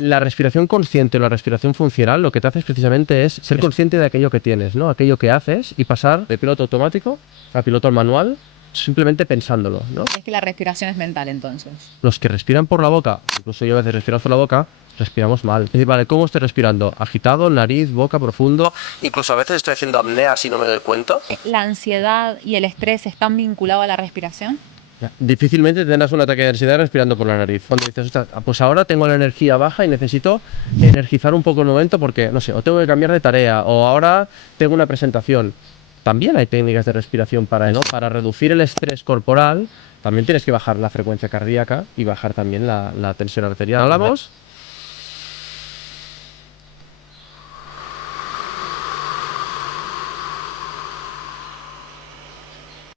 La respiración consciente o la respiración funcional lo que te hace precisamente es ser consciente de aquello que tienes, ¿no? Aquello que haces y pasar de piloto automático a piloto manual simplemente pensándolo, ¿no? Es que la respiración es mental, entonces. Los que respiran por la boca, incluso yo a veces respiro por la boca, respiramos mal. Es decir, vale, ¿cómo estoy respirando? Agitado, nariz, boca, profundo. Incluso a veces estoy haciendo apnea si no me doy cuenta. ¿La ansiedad y el estrés están vinculados a la respiración? Difícilmente tendrás un ataque de ansiedad respirando por la nariz. Cuando dices, "Ostras, pues ahora tengo la energía baja y necesito energizar un poco el momento porque, no sé, o tengo que cambiar de tarea, o ahora tengo una presentación". También hay técnicas de respiración para eso. Para reducir el estrés corporal, también tienes que bajar la frecuencia cardíaca y bajar también la tensión arterial. ¿Hablamos?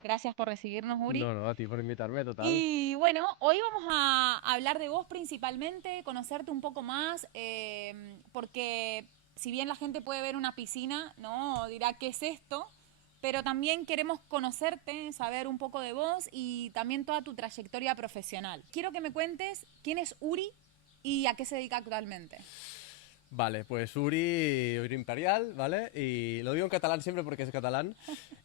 Gracias por recibirnos, Uri. No, a ti por invitarme, total. Y bueno, hoy vamos a hablar de vos principalmente, conocerte un poco más, porque si bien la gente puede ver una piscina, ¿no? Dirá, ¿qué es esto? Pero también queremos conocerte, saber un poco de vos y también toda tu trayectoria profesional. Quiero que me cuentes quién es Uri y a qué se dedica actualmente. Vale, pues Uri Imperial, ¿vale? Y lo digo en catalán siempre porque es catalán.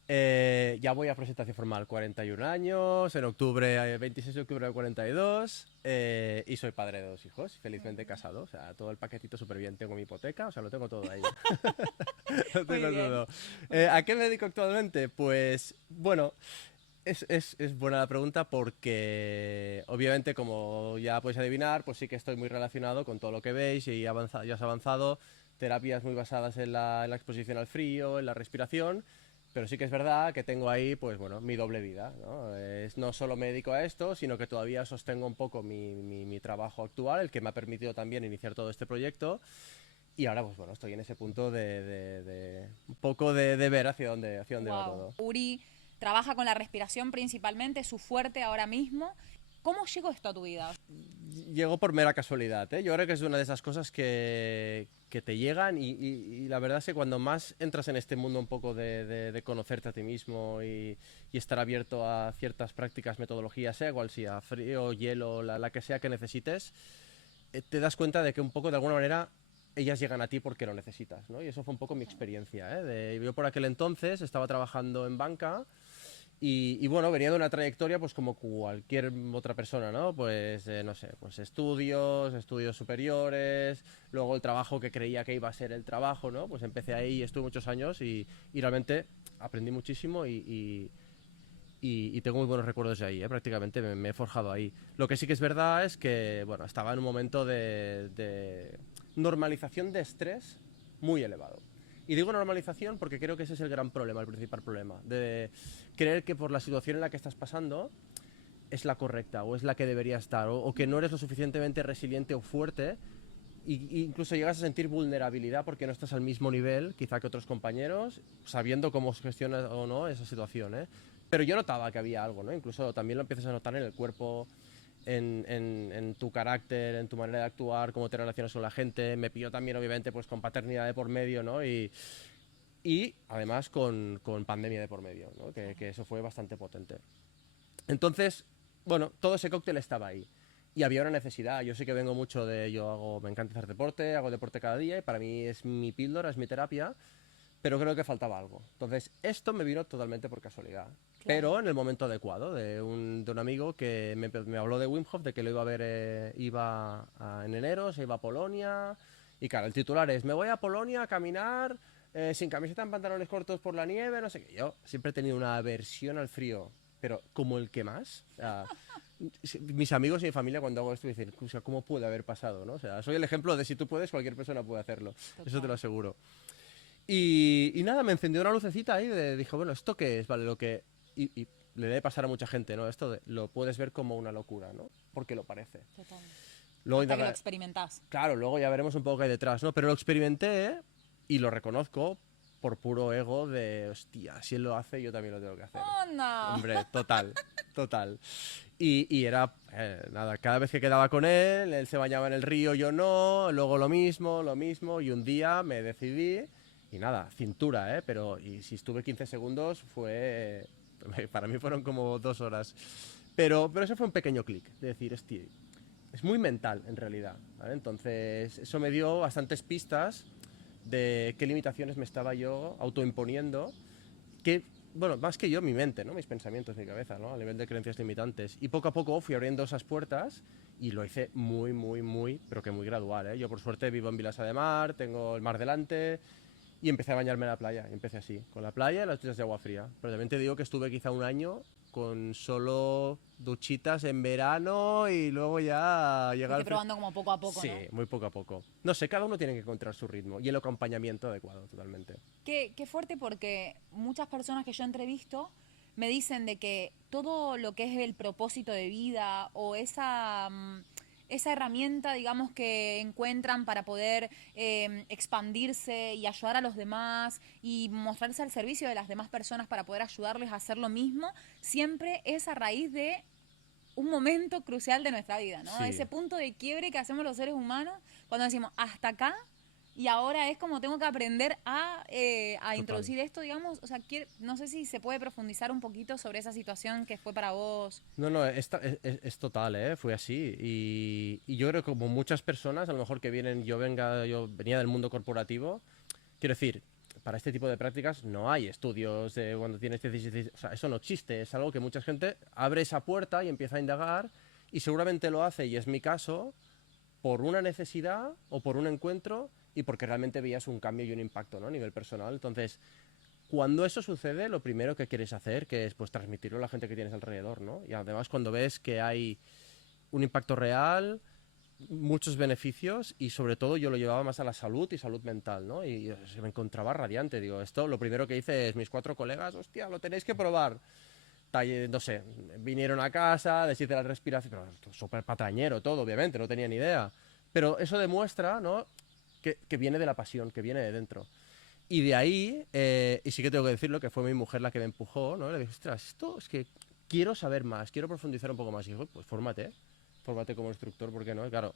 Ya voy a presentación formal, 41 años, en octubre, 26 de octubre de 42, y soy padre de 2 hijos, felizmente casado, o sea, todo el paquetito súper bien, tengo mi hipoteca, o sea, lo tengo todo ahí. Lo Muy tengo bien. todo. ¿A qué me dedico actualmente? Pues, bueno, es buena la pregunta porque obviamente como ya podéis adivinar, pues sí que estoy muy relacionado con todo lo que veis y ya has avanzado, terapias muy basadas en la exposición al frío, en la respiración, pero sí que es verdad que tengo ahí pues bueno, mi doble vida, ¿no? No solo me dedico a esto, sino que todavía sostengo un poco mi trabajo actual, el que me ha permitido también iniciar todo este proyecto. Y ahora, pues bueno, estoy en ese punto de un poco de ver hacia dónde va Wow. todo. Uri trabaja con la respiración principalmente, su fuerte ahora mismo. ¿Cómo llegó esto a tu vida? Llegó por mera casualidad, ¿eh? Yo creo que es una de esas cosas que te llegan y la verdad es que cuando más entras en este mundo un poco de conocerte a ti mismo y estar abierto a ciertas prácticas, metodologías, sea cual sea, frío, hielo, la que sea que necesites, te das cuenta de que un poco de alguna manera ellas llegan a ti porque lo necesitas, ¿no? Y eso fue un poco mi experiencia, ¿eh? Yo por aquel entonces estaba trabajando en banca y bueno, venía de una trayectoria pues como cualquier otra persona, ¿no? Pues no sé, pues estudios superiores, luego el trabajo que creía que iba a ser el trabajo, ¿no? Pues empecé ahí, estuve muchos años y realmente aprendí muchísimo y tengo muy buenos recuerdos de ahí, ¿eh? Prácticamente me he forjado ahí. Lo que sí que es verdad es que, bueno, estaba en un momento de normalización de estrés muy elevado. Y digo normalización porque creo que ese es el gran problema, el principal problema, de creer que por la situación en la que estás pasando es la correcta o es la que debería estar o que no eres lo suficientemente resiliente o fuerte y incluso llegas a sentir vulnerabilidad porque no estás al mismo nivel quizá que otros compañeros sabiendo cómo se gestiona o no esa situación, ¿eh? Pero yo notaba que había algo, ¿no? Incluso también lo empiezas a notar en el cuerpo, en tu carácter, en tu manera de actuar, cómo te relacionas con la gente. Me pilló también, obviamente, pues con paternidad de por medio, ¿no? Y además con pandemia de por medio, ¿no? Que eso fue bastante potente. Entonces, bueno, todo ese cóctel estaba ahí. Y había una necesidad. Yo sé que vengo mucho de. Me encanta hacer deporte, hago deporte cada día y para mí es mi píldora, es mi terapia. Pero creo que faltaba algo. Entonces, esto me vino totalmente por casualidad. Claro. Pero en el momento adecuado, de un amigo que me habló de Wim Hof, de que lo iba a ver, en enero, se iba a Polonia. Y claro, el titular es: me voy a Polonia a caminar sin camiseta en pantalones cortos por la nieve, no sé qué. Yo siempre he tenido una aversión al frío, pero como el que más. O sea, mis amigos y mi familia cuando hago esto dicen, o sea, ¿cómo puede haber pasado? ¿No? O sea, soy el ejemplo de si tú puedes, cualquier persona puede hacerlo. Eso te lo Total. aseguro. Y nada, me encendió una lucecita ahí, dije, bueno, ¿esto qué es? Vale, y le debe pasar a mucha gente, ¿no? Lo puedes ver como una locura, ¿no? Porque lo parece. Total. Luego, Hasta que lo experimentás. claro, luego ya veremos un poco qué hay detrás, ¿no? Pero lo experimenté y lo reconozco por puro ego de, hostia, si él lo hace, yo también lo tengo que hacer. Oh, no. Hombre, total, total. Y era, nada, cada vez que quedaba con él se bañaba en el río, yo no, luego lo mismo, y un día me decidí, y nada, cintura, ¿eh? Pero, y si estuve 15 segundos, para mí fueron como 2 horas. Pero eso fue un pequeño clic, de decir, hostia, es muy mental en realidad. ¿vale? Entonces, eso me dio bastantes pistas de qué limitaciones me estaba yo autoimponiendo, que, bueno, más que yo, mi mente, ¿no? Mis pensamientos, mi cabeza, ¿no? A nivel de creencias limitantes. Y poco a poco fui abriendo esas puertas y lo hice muy, pero que muy gradual, ¿eh? Yo, por suerte, vivo en Vilassar de Mar, tengo el mar delante y empecé a bañarme en la playa. Empecé así, con la playa y las duchas de agua fría. Pero también te digo que estuve quizá un año con solo duchitas en verano y luego ya llegar Fuiste probando como poco a poco, Sí, ¿no? muy poco a poco. No sé, cada uno tiene que encontrar su ritmo y el acompañamiento adecuado, totalmente. Qué fuerte porque muchas personas que yo entrevisto me dicen de que todo lo que es el propósito de vida o esa herramienta, digamos, que encuentran para poder expandirse y ayudar a los demás y mostrarse al servicio de las demás personas para poder ayudarles a hacer lo mismo, siempre es a raíz de un momento crucial de nuestra vida, ¿no? Sí, Ese punto de quiebre que hacemos los seres humanos cuando decimos hasta acá y ahora es como tengo que aprender a total. introducir esto, digamos. O sea, no sé si se puede profundizar un poquito sobre esa situación que fue para vos. No, no, es total, ¿eh? Fue así. Y yo creo que como muchas personas, a lo mejor que vienen, yo venía del mundo corporativo, quiero decir, para este tipo de prácticas no hay estudios de cuando tienes 16, o sea, eso no existe, es algo que mucha gente abre esa puerta y empieza a indagar y seguramente lo hace, y es mi caso, por una necesidad o por un encuentro y porque realmente veías un cambio y un impacto, ¿no? A nivel personal. Entonces, cuando eso sucede, lo primero que quieres hacer, que es pues transmitirlo a la gente que tienes alrededor, ¿no? Y además cuando ves que hay un impacto real, muchos beneficios y sobre todo yo lo llevaba más a la salud y salud mental, ¿no? Y se me encontraba radiante, digo, esto lo primero que hice es mis 4 colegas, hostia, lo tenéis que probar. No sé, vinieron a casa, les hice la respiración, pero súper patrañero todo, obviamente, no tenía ni idea. Pero eso demuestra, ¿no? Que viene de la pasión, que viene de dentro. Y de ahí, y sí que tengo que decirlo, que fue mi mujer la que me empujó, ¿no? Le dije, ostras, esto es que quiero saber más, quiero profundizar un poco más. Y dijo, pues fórmate como instructor, ¿por qué no? Y claro,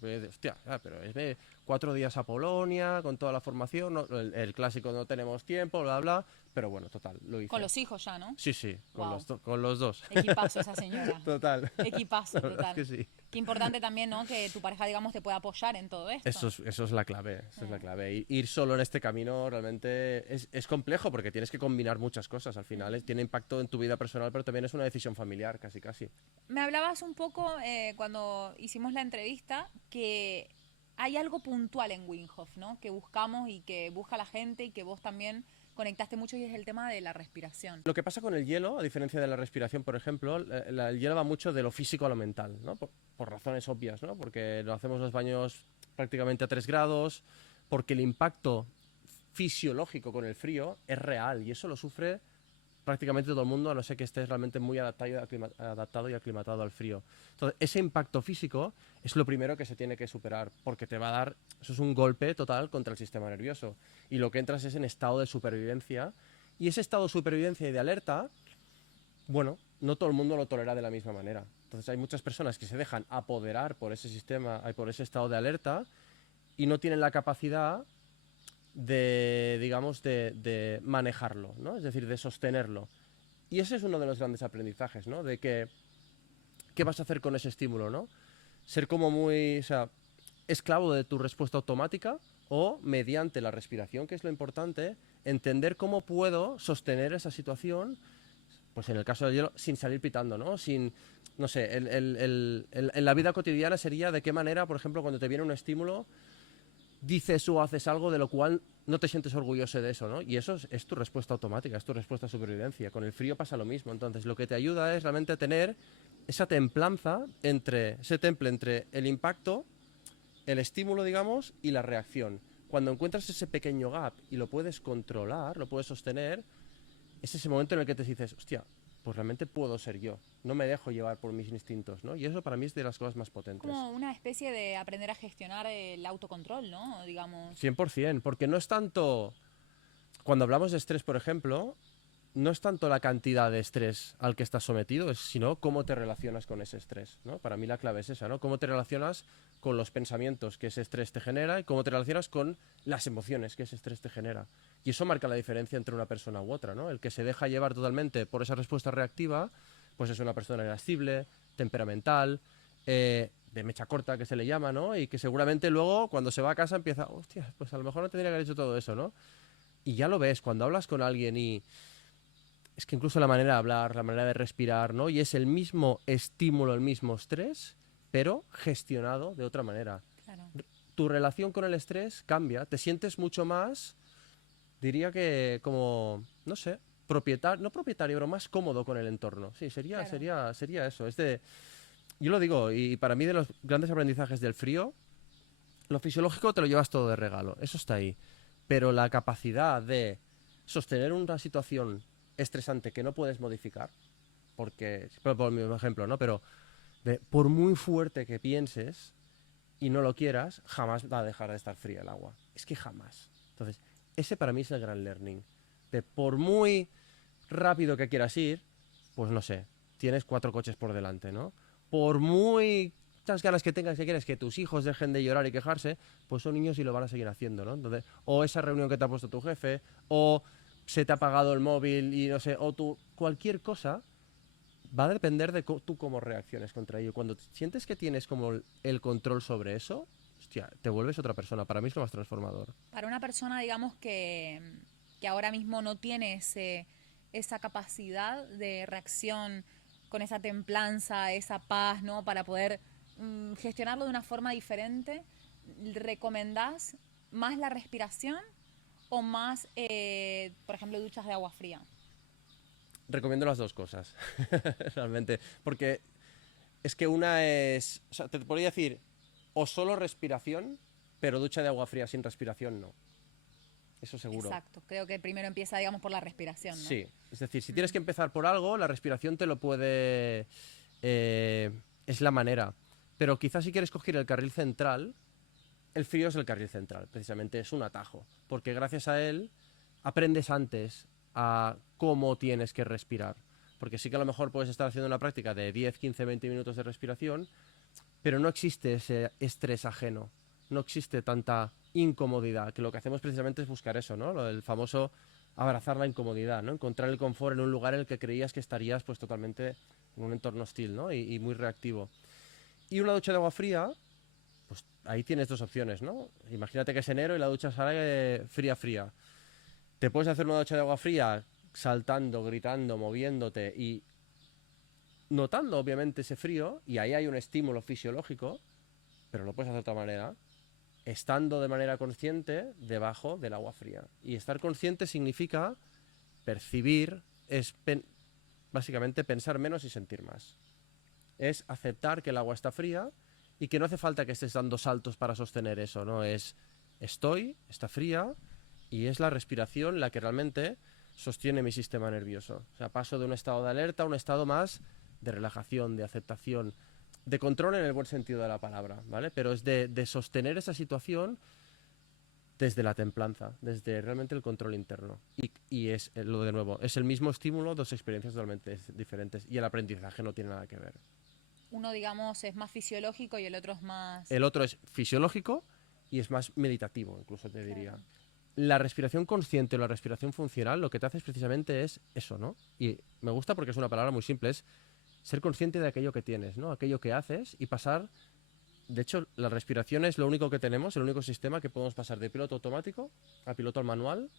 pues, hostia, pero es de 4 días a Polonia, con toda la formación, el clásico no tenemos tiempo, bla, bla, pero bueno, total, lo Con hice. los hijos ya, ¿no? Sí, sí, Wow. con los dos. Equipazo esa señora. Total. Equipazo, La verdad es total. que sí. Qué importante también, ¿no? Que tu pareja, digamos, te pueda apoyar en todo esto. Eso es la clave, eso es la Mm, clave. Ir solo en este camino realmente es complejo porque tienes que combinar muchas cosas. Al final mm. tiene impacto en tu vida personal, pero también es una decisión familiar, casi casi. Me hablabas un poco cuando hicimos la entrevista que hay algo puntual en Wim Hof, ¿no? Que buscamos y que busca la gente y que vos también conectaste mucho y es el tema de la respiración. Lo que pasa con el hielo, a diferencia de la respiración, por ejemplo, el hielo va mucho de lo físico a lo mental, ¿no? Por razones obvias, ¿no? Porque lo hacemos los baños prácticamente a 3 grados, porque el impacto fisiológico con el frío es real y eso lo sufre prácticamente todo el mundo, a no ser que estés realmente muy adaptado y aclimatado al frío. Entonces, ese impacto físico es lo primero que se tiene que superar, porque te va a dar, eso es un golpe total contra el sistema nervioso. Y lo que entras es en estado de supervivencia. Y ese estado de supervivencia y de alerta, bueno, no todo el mundo lo tolera de la misma manera. Entonces hay muchas personas que se dejan apoderar por ese sistema, por ese estado de alerta, y no tienen la capacidad de, digamos, de manejarlo, ¿no? Es decir, de sostenerlo. Y ese es uno de los grandes aprendizajes, ¿no? De que, ¿qué vas a hacer con ese estímulo, ¿no? Ser como muy, o sea, esclavo de tu respuesta automática o mediante la respiración, que es lo importante, entender cómo puedo sostener esa situación, pues en el caso del hielo, sin salir pitando, ¿no? Sin, no sé, en la vida cotidiana sería de qué manera, por ejemplo, cuando te viene un estímulo, dices o haces algo de lo cual no te sientes orgulloso de eso, ¿no? Y eso es tu respuesta automática, es tu respuesta a supervivencia. Con el frío pasa lo mismo. Entonces, lo que te ayuda es realmente tener esa templanza ese temple entre el impacto, el estímulo, digamos, y la reacción. Cuando encuentras ese pequeño gap y lo puedes controlar, lo puedes sostener, es ese momento en el que te dices, hostia, pues realmente puedo ser yo. No me dejo llevar por mis instintos, ¿no? Y eso para mí es de las cosas más potentes. Como una especie de aprender a gestionar el autocontrol, ¿no? Digamos. 100%, porque no es tanto, cuando hablamos de estrés, por ejemplo, no es tanto la cantidad de estrés al que estás sometido, sino cómo te relacionas con ese estrés, ¿no? Para mí la clave es esa, ¿no? Cómo te relacionas con los pensamientos que ese estrés te genera y cómo te relacionas con las emociones que ese estrés te genera. Y eso marca la diferencia entre una persona u otra, ¿no? El que se deja llevar totalmente por esa respuesta reactiva, pues es una persona irascible, temperamental, de mecha corta que se le llama, ¿no? Y que seguramente luego cuando se va a casa empieza, hostia, pues a lo mejor no tendría que haber hecho todo eso, ¿no? Y ya lo ves, cuando hablas con alguien y es que incluso la manera de hablar, la manera de respirar, ¿no? Y es el mismo estímulo, el mismo estrés, pero gestionado de otra manera. Claro. Tu relación con el estrés cambia, te sientes mucho más, diría que como, no sé, no propietario, pero más cómodo con el entorno. Sí, Claro. sería eso. Yo lo digo, y para mí de los grandes aprendizajes del frío, lo fisiológico te lo llevas todo de regalo, eso está ahí. Pero la capacidad de sostener una situación estresante que no puedes modificar, porque, por mi ejemplo, ¿no? Pero por muy fuerte que pienses y no lo quieras, jamás va a dejar de estar fría el agua. Es que jamás. Entonces, ese para mí es el gran learning. De por muy rápido que quieras ir, pues no sé, tienes 4 coches por delante, ¿no? Por muy muchas ganas que tengas que quieres que tus hijos dejen de llorar y quejarse, pues son niños y lo van a seguir haciendo, ¿no? Entonces, o esa reunión que te ha puesto tu jefe, o se te ha apagado el móvil y no sé, o tú, cualquier cosa va a depender de tú cómo reacciones contra ello. Cuando sientes que tienes como el control sobre eso, hostia, te vuelves otra persona. Para mí es lo más transformador. Para una persona, digamos, que ahora mismo no tiene esa capacidad de reacción con esa templanza, esa paz, ¿no? Para poder gestionarlo de una forma diferente, ¿recomendás más la respiración o más, por ejemplo, duchas de agua fría? Recomiendo las dos cosas, realmente. Porque es que una es... O sea, te podría decir, o solo respiración, pero ducha de agua fría sin respiración no. Eso seguro. Exacto, creo que primero empieza, digamos, por la respiración, ¿no? Sí, es decir, si tienes que empezar por algo, la respiración te lo puede... es la manera. Pero quizás si quieres coger el carril central, el frío es el carril central, precisamente, es un atajo. Porque gracias a él aprendes antes a cómo tienes que respirar. Porque sí que a lo mejor puedes estar haciendo una práctica de 10, 15, 20 minutos de respiración, pero no existe ese estrés ajeno, no existe tanta incomodidad, que lo que hacemos precisamente es buscar eso, ¿no? Lo del famoso abrazar la incomodidad, ¿no? Encontrar el confort en un lugar en el que creías que estarías pues totalmente en un entorno hostil, ¿no? Y muy reactivo. Y una ducha de agua fría, pues ahí tienes dos opciones, ¿no? Imagínate que es enero y la ducha sale fría, fría. Te puedes hacer una ducha de agua fría saltando, gritando, moviéndote y notando obviamente ese frío, y ahí hay un estímulo fisiológico, pero lo puedes hacer de otra manera, estando de manera consciente debajo del agua fría. Y estar consciente significa percibir, básicamente pensar menos y sentir más. Es aceptar que el agua está fría y que no hace falta que estés dando saltos para sostener eso, ¿no? Está fría, y es la respiración la que realmente sostiene mi sistema nervioso. O sea, paso de un estado de alerta a un estado más de relajación, de aceptación, de control en el buen sentido de la palabra, ¿vale? Pero es de sostener esa situación desde la templanza, desde realmente el control interno. Y es lo de nuevo, es el mismo estímulo, dos experiencias totalmente diferentes, y el aprendizaje no tiene nada que ver. Uno, digamos, es más fisiológico y el otro es más... El otro es fisiológico y es más meditativo, incluso te diría. Claro. La respiración consciente o la respiración funcional lo que te hace es precisamente es eso, ¿no? Y me gusta porque es una palabra muy simple, es ser consciente de aquello que tienes, ¿no? Aquello que haces y pasar... De hecho, la respiración es lo único que tenemos, el único sistema que podemos pasar de piloto automático a piloto al manual,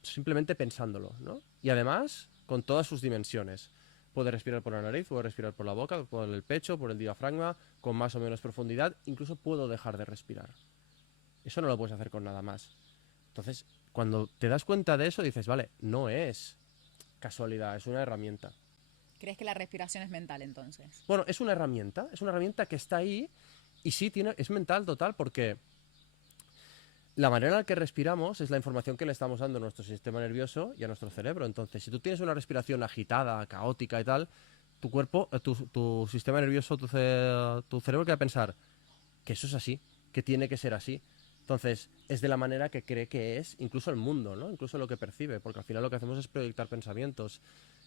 simplemente pensándolo, ¿no? Y además, con todas sus dimensiones. Puede respirar por la nariz, puede respirar por la boca, por el pecho, por el diafragma, con más o menos profundidad. Incluso puedo dejar de respirar. Eso no lo puedes hacer con nada más. Entonces, cuando te das cuenta de eso, dices, vale, no es casualidad, es una herramienta. ¿Crees que la respiración es mental entonces? Bueno, es una herramienta que está ahí y sí es mental total porque la manera en la que respiramos es la información que le estamos dando a nuestro sistema nervioso y a nuestro cerebro. Entonces, si tú tienes una respiración agitada, caótica y tal, tu cuerpo, tu sistema nervioso, tu cerebro que va a pensar que eso es así, que tiene que ser así. Entonces, es de la manera que cree que es, incluso el mundo, ¿no? Incluso lo que percibe, porque al final lo que hacemos es proyectar pensamientos.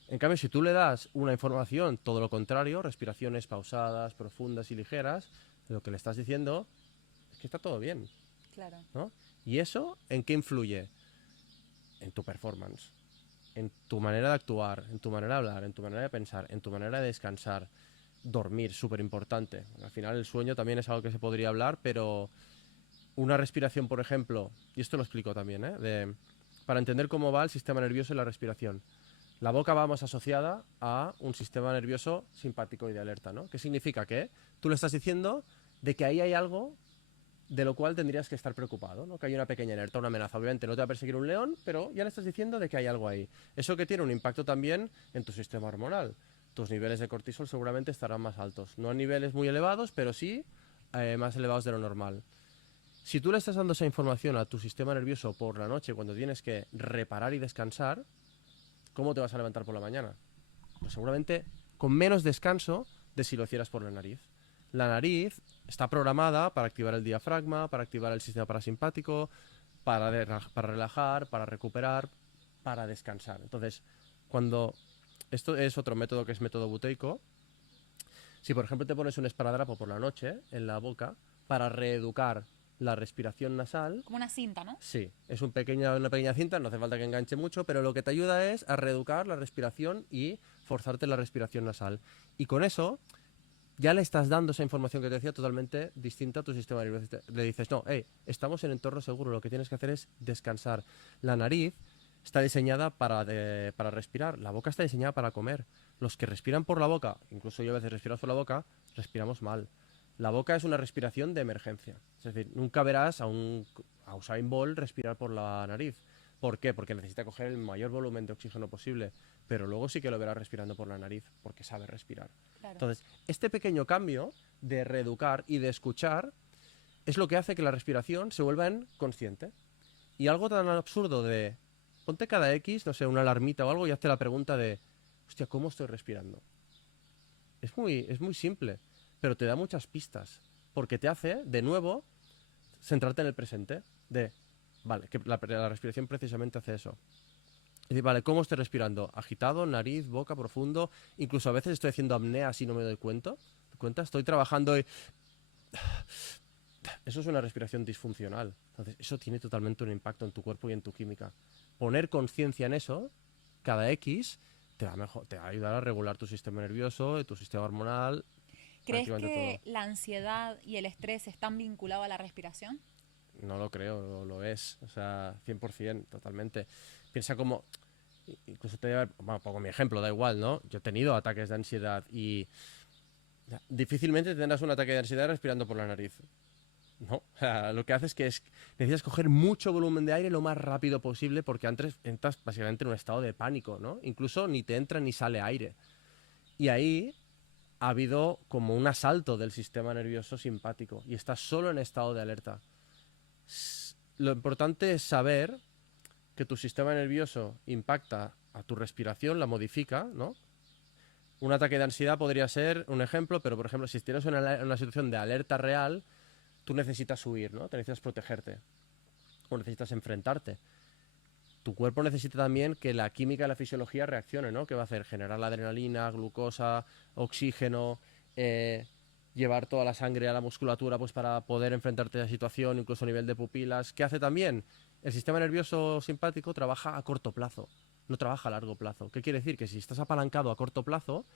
En cambio, si tú le das una información, todo lo contrario, respiraciones pausadas, profundas y ligeras, lo que le estás diciendo es que está todo bien, Claro. ¿no? ¿Y eso en qué influye? En tu performance, en tu manera de actuar, en tu manera de hablar, en tu manera de pensar, en tu manera de descansar. dormir, súper importante. Al final el sueño también es algo que se podría hablar, pero una respiración, por ejemplo, y esto lo explico también, para entender cómo va el sistema nervioso y la respiración. La boca va más asociada a un sistema nervioso simpático y de alerta, ¿no? ¿Qué significa? Que tú le estás diciendo de que ahí hay algo de lo cual tendrías que estar preocupado, ¿no? Que hay una pequeña alerta, una amenaza. Obviamente no te va a perseguir un león, pero ya le estás diciendo de que hay algo ahí. Eso que tiene un impacto también en tu sistema hormonal. Tus niveles de cortisol seguramente estarán más altos. No a niveles muy elevados, pero sí más elevados de lo normal. Si tú le estás dando esa información a tu sistema nervioso por la noche, cuando tienes que reparar y descansar, ¿cómo te vas a levantar por la mañana? Pues seguramente con menos descanso de si lo hicieras por la nariz. La nariz está programada para activar el diafragma, para activar el sistema parasimpático, para relajar, para recuperar, para descansar. Entonces, cuando esto es otro método que es método buteico, si por ejemplo te pones un esparadrapo por la noche en la boca para reeducar la respiración nasal. Como una cinta, ¿no? Sí, es una pequeña cinta, no hace falta que enganche mucho, pero lo que te ayuda es a reeducar la respiración y forzarte la respiración nasal. Y con eso ya le estás dando esa información que te decía totalmente distinta a tu sistema nervioso. Le dices, no, hey, estamos en entorno seguro, lo que tienes que hacer es descansar. La nariz está diseñada para respirar, la boca está diseñada para comer. Los que respiran por la boca, incluso yo a veces respiro por la boca, respiramos mal. La boca es una respiración de emergencia. Es decir, nunca verás a Usain Bolt respirar por la nariz. ¿Por qué? Porque necesita coger el mayor volumen de oxígeno posible, pero luego sí que lo verás respirando por la nariz, porque sabe respirar. Claro. Entonces, este pequeño cambio de reeducar y de escuchar es lo que hace que la respiración se vuelva en consciente. Y algo tan absurdo de, ponte cada X, no sé, una alarmita o algo y hazte la pregunta de, hostia, ¿cómo estoy respirando? Es muy simple, pero te da muchas pistas, porque te hace, de nuevo, centrarte en el presente, de, vale, que la respiración precisamente hace eso. Es decir, vale, ¿cómo estoy respirando? Agitado, nariz, boca, profundo, incluso a veces estoy haciendo apnea si no me doy cuenta. ¿Te cuenta? Estoy trabajando y... Eso es una respiración disfuncional. Entonces, eso tiene totalmente un impacto en tu cuerpo y en tu química. Poner conciencia en eso, cada X, te va a ayudar a regular tu sistema nervioso, tu sistema hormonal. ¿Crees que todo. la ansiedad y el estrés están vinculados a la respiración? No lo creo, lo es. O sea, 100%, totalmente. Piensa como... Incluso te voy a dar, bueno, pongo mi ejemplo, da igual, ¿no? Yo he tenido ataques de ansiedad y difícilmente tendrás un ataque de ansiedad respirando por la nariz. No, o sea, lo que hace es que necesitas coger mucho volumen de aire lo más rápido posible porque antes entras básicamente en un estado de pánico, ¿no? Incluso ni te entra ni sale aire. Y ahí ha habido como un asalto del sistema nervioso simpático y estás solo en estado de alerta. Lo importante es saber que tu sistema nervioso impacta a tu respiración, la modifica, ¿no? Un ataque de ansiedad podría ser un ejemplo, pero por ejemplo, si tienes una situación de alerta real, tú necesitas huir, ¿no? Te necesitas protegerte o necesitas enfrentarte. Tu cuerpo necesita también que la química y la fisiología reaccione, ¿no? ¿Qué va a hacer? Generar la adrenalina, glucosa, oxígeno, llevar toda la sangre a la musculatura pues para poder enfrentarte a la situación, incluso a nivel de pupilas. ¿Qué hace también? El sistema nervioso simpático trabaja a corto plazo, no trabaja a largo plazo. ¿Qué quiere decir? Que si estás apalancado a corto plazo,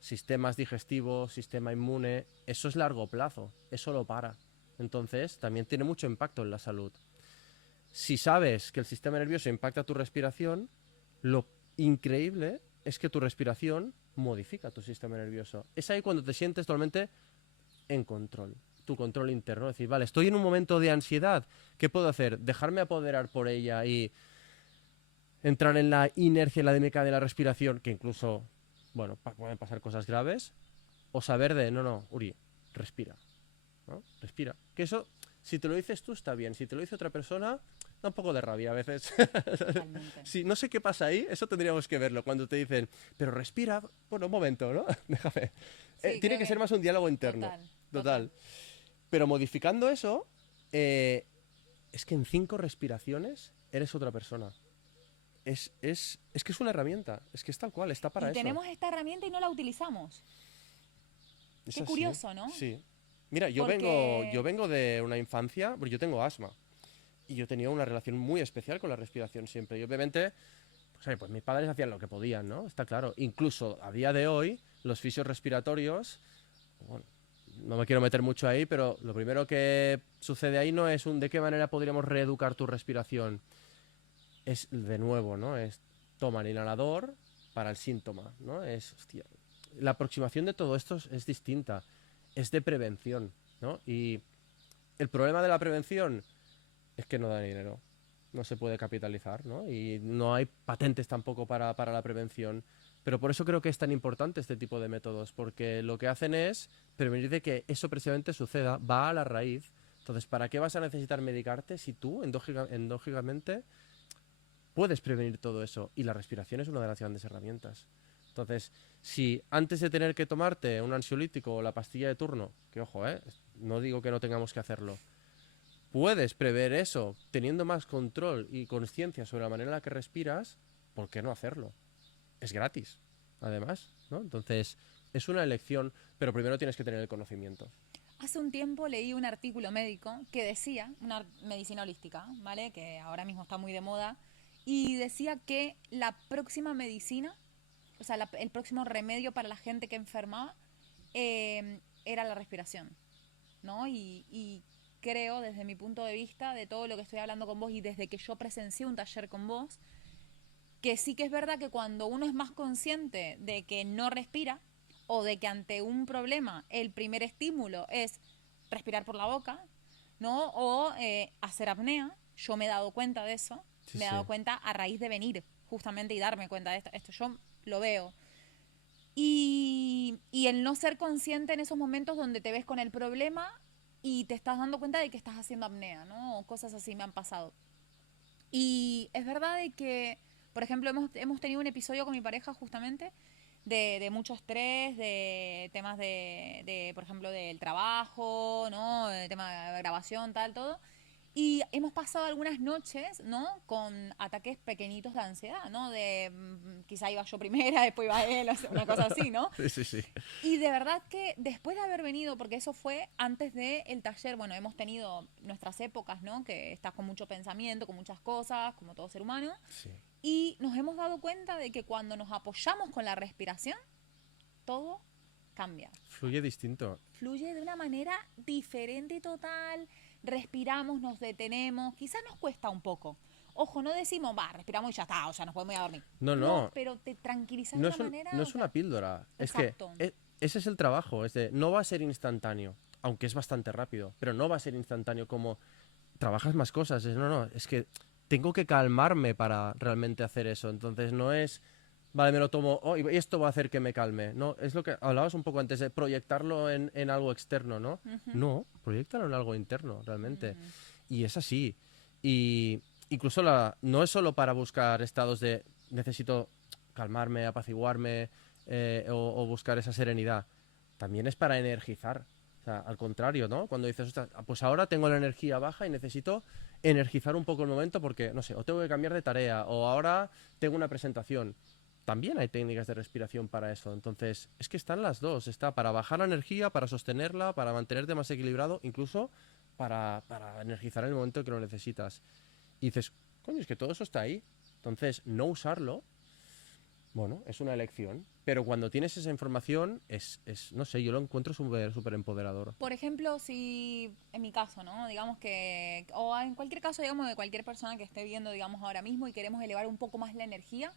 sistemas digestivos, sistema inmune, eso es largo plazo, eso lo para. Entonces, también tiene mucho impacto en la salud. Si sabes que el sistema nervioso impacta tu respiración, lo increíble es que tu respiración modifica tu sistema nervioso. Es ahí cuando te sientes totalmente en control, tu control interno. Es decir, vale, estoy en un momento de ansiedad, ¿qué puedo hacer? Dejarme apoderar por ella y entrar en la inercia y la dinámica de la respiración, que incluso, bueno, pueden pasar cosas graves, o saber de, no, Uri, respira, ¿no? Respira. Que eso, si te lo dices tú, está bien. Si te lo dice otra persona, da un poco de rabia a veces. Sí, no sé qué pasa ahí, eso tendríamos que verlo. Cuando te dicen, pero respira, bueno, un momento, ¿no? Déjame. Sí, Tiene que ser más un diálogo interno. Total. Pero modificando eso, es que en 5 respiraciones eres otra persona. Es que es una herramienta, es que es tal cual, está para eso. Tenemos esta herramienta y no la utilizamos. Qué curioso, ¿no? Sí. Mira, yo vengo de una infancia, porque yo tengo asma. Y yo tenía una relación muy especial con la respiración siempre. Y obviamente, pues mis padres hacían lo que podían, ¿no? Está claro. Incluso a día de hoy, los fisios respiratorios, bueno, no me quiero meter mucho ahí, pero lo primero que sucede ahí no es de qué manera podríamos reeducar tu respiración. Es de nuevo, ¿no? Es toma el inhalador para el síntoma, ¿no? Hostia, la aproximación de todo esto es distinta, es de prevención, ¿no? Y el problema de la prevención es que no da dinero, no se puede capitalizar, ¿no? Y no hay patentes tampoco para la prevención. Pero por eso creo que es tan importante este tipo de métodos, porque lo que hacen es prevenir de que eso precisamente suceda, va a la raíz. Entonces, ¿para qué vas a necesitar medicarte si tú endógicamente puedes prevenir todo eso? Y la respiración es una de las grandes herramientas. Entonces, si antes de tener que tomarte un ansiolítico o la pastilla de turno, que ojo, no digo que no tengamos que hacerlo, puedes prever eso teniendo más control y conciencia sobre la manera en la que respiras, ¿por qué no hacerlo? Es gratis, además, ¿no? Entonces, es una elección, pero primero tienes que tener el conocimiento. Hace un tiempo leí un artículo médico que decía, una medicina holística, ¿vale? Que ahora mismo está muy de moda, y decía que la próxima medicina, o sea, el próximo remedio para la gente que enfermaba, era la respiración, ¿no? Y creo, desde mi punto de vista, de todo lo que estoy hablando con vos y desde que yo presencié un taller con vos, que sí que es verdad que cuando uno es más consciente de que no respira o de que ante un problema el primer estímulo es respirar por la boca, ¿no? O hacer apnea, yo me he dado cuenta de eso, Sí, me he sí. dado cuenta a raíz de venir justamente y darme cuenta de esto yo lo veo. Y el no ser consciente en esos momentos donde te ves con el problema y te estás dando cuenta de que estás haciendo apnea, ¿no? O cosas así me han pasado. Y es verdad de que, por ejemplo, hemos tenido un episodio con mi pareja justamente de mucho estrés, de temas por ejemplo, del trabajo, ¿no? De tema de grabación, tal, todo. Y hemos pasado algunas noches, ¿no? Con ataques pequeñitos de ansiedad, ¿no? De quizá iba yo primera, después iba él, o sea, una cosa así, ¿no? Sí, sí, sí. Y de verdad que después de haber venido, porque eso fue antes del taller, bueno, hemos tenido nuestras épocas, ¿no? Que estás con mucho pensamiento, con muchas cosas, como todo ser humano. Sí. Y nos hemos dado cuenta de que cuando nos apoyamos con la respiración, todo cambia. Fluye distinto. Fluye de una manera diferente total. Respiramos, nos detenemos. Quizás nos cuesta un poco. Ojo, no decimos, va, respiramos y ya está, o sea, nos podemos ir a dormir. No, No, no. pero te tranquilizas No de es, una manera. no O es sea, una píldora. exacto. Es que ese es el trabajo. No va a ser instantáneo, aunque es bastante rápido, pero no va a ser instantáneo como trabajas más cosas. No, es que tengo que calmarme para realmente hacer eso. Entonces no es, vale, me lo tomo, oh, y esto va a hacer que me calme. No, es lo que hablabas un poco antes de proyectarlo en algo externo, ¿no? No, proyectalo en algo interno, realmente. Y es así. Y incluso no es solo para buscar estados de necesito calmarme, apaciguarme o buscar esa serenidad. También es para energizar. O sea, al contrario, ¿no? Cuando dices, "Ostras, pues ahora tengo la energía baja y necesito energizar un poco el momento porque, no sé, o tengo que cambiar de tarea o ahora tengo una presentación. También hay técnicas de respiración para eso. Entonces, es que están las dos. Está para bajar la energía, para sostenerla, para mantenerte más equilibrado, incluso para energizar en el momento que lo necesitas. Y dices, coño, es que todo eso está ahí. Entonces, no usarlo, bueno, es una elección. Pero cuando tienes esa información, no sé, yo lo encuentro súper empoderador. Por ejemplo, si en mi caso, ¿no? Digamos que, o en cualquier caso, digamos, de cualquier persona que esté viendo, digamos, ahora mismo y queremos elevar un poco más la energía,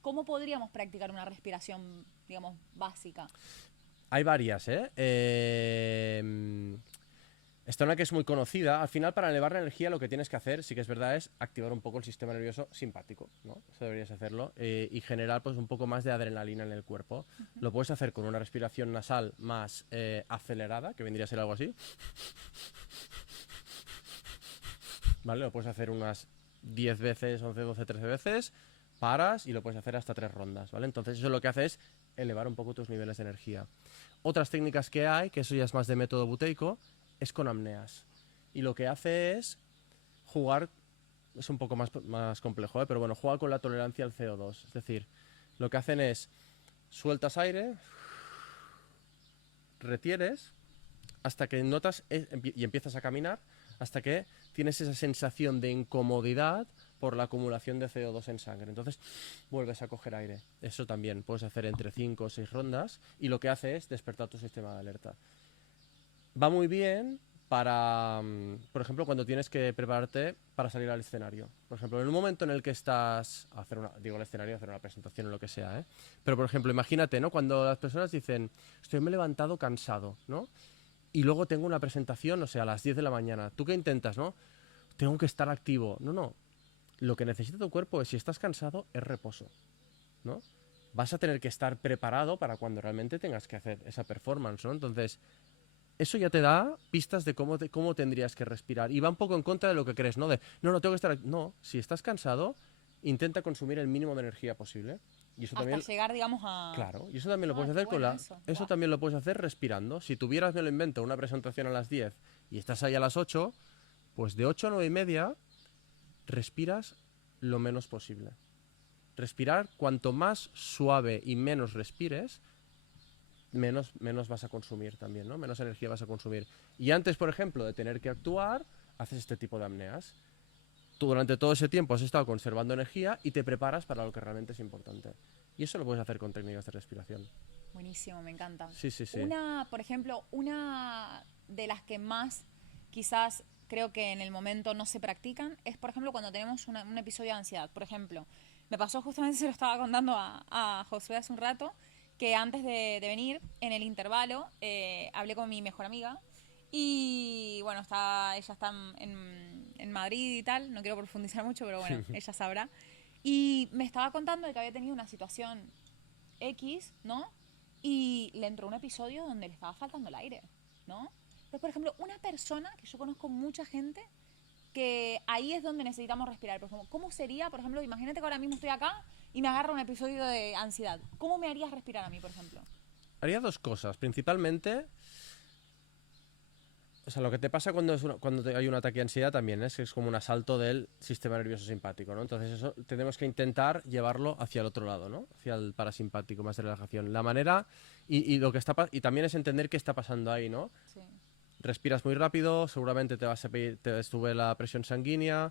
¿cómo podríamos practicar una respiración, digamos, básica? Hay varias, ¿eh? Esta una que es muy conocida. Al final, para elevar la energía, lo que tienes que hacer, sí que es verdad, es activar un poco el sistema nervioso simpático, ¿no? Eso deberías hacerlo. Y generar, pues, un poco más de adrenalina en el cuerpo. Lo puedes hacer con una respiración nasal más acelerada, que vendría a ser algo así. ¿Vale? Lo puedes hacer unas 10 veces, 11, 12, 13 veces. Paras y lo puedes hacer hasta 3 rondas, ¿vale? Entonces eso lo que hace es elevar un poco tus niveles de energía. Otras técnicas que hay, que eso ya es más de método buteico, es con apneas. Y lo que hace es jugar, es un poco más complejo, ¿eh? Pero bueno, juega con la tolerancia al CO2. Es decir, lo que hacen es, sueltas aire, retienes, hasta que notas y empiezas a caminar, hasta que tienes esa sensación de incomodidad por la acumulación de CO2 en sangre. Entonces vuelves a coger aire. Eso también puedes hacer entre 5 o 6 rondas y lo que hace es despertar tu sistema de alerta. Va muy bien para, por ejemplo, cuando tienes que prepararte para salir al escenario. Por ejemplo, en un momento en el que estás a hacer el escenario, hacer una presentación o lo que sea, ¿eh? Pero, por ejemplo, imagínate, ¿no? Cuando las personas dicen, me he levantado cansado, ¿no? Y luego tengo una presentación, o sea, a las 10 de la mañana. ¿Tú qué intentas, no? Tengo que estar activo. No, no. Lo que necesita tu cuerpo es, si estás cansado, es reposo, ¿no? Vas a tener que estar preparado para cuando realmente tengas que hacer esa performance, ¿no? Entonces, eso ya te da pistas de cómo tendrías que respirar. Y va un poco en contra de lo que crees, ¿no? No, tengo que estar... No, si estás cansado, intenta consumir el mínimo de energía posible. Y eso Hasta también... llegar, digamos, a... Claro, y eso también lo puedes qué hacer con bueno la... Eso Buah. también lo puedes hacer respirando. Si tuvieras, me lo invento, una presentación a las 10 y estás ahí a las 8, pues de 8 a 9 y media respiras lo menos posible. Respirar, cuanto más suave y menos respires, menos vas a consumir también, ¿no? Menos energía vas a consumir. Y antes, por ejemplo, de tener que actuar, haces este tipo de apneas. Tú durante todo ese tiempo has estado conservando energía y te preparas para lo que realmente es importante. Y eso lo puedes hacer con técnicas de respiración. Buenísimo, me encanta. Sí, sí, sí. Por ejemplo, una de las que más quizás creo que en el momento no se practican es, por ejemplo, cuando tenemos un episodio de ansiedad. Por ejemplo, me pasó justamente, se lo estaba contando a Josué hace un rato, que antes de venir, en el intervalo, hablé con mi mejor amiga y, bueno, ella está en Madrid y tal, no quiero profundizar mucho, pero bueno, ella sabrá. Y me estaba contando de que había tenido una situación X, ¿no? Y le entró un episodio donde le estaba faltando el aire, ¿no? Entonces, por ejemplo, una persona que yo conozco mucha gente que ahí es donde necesitamos respirar. Por ejemplo, ¿cómo sería, por ejemplo, imagínate que ahora mismo estoy acá y me agarra un episodio de ansiedad? ¿Cómo me harías respirar a mí, por ejemplo? Haría dos cosas. Principalmente, o sea, lo que te pasa cuando hay un ataque de ansiedad también es que es como un asalto del sistema nervioso simpático, ¿no? Entonces eso tenemos que intentar llevarlo hacia el otro lado, ¿no? Hacia el parasimpático, más de relajación. La manera y lo que y también es entender qué está pasando ahí, ¿no? Sí. Respiras muy rápido, seguramente te sube la presión sanguínea,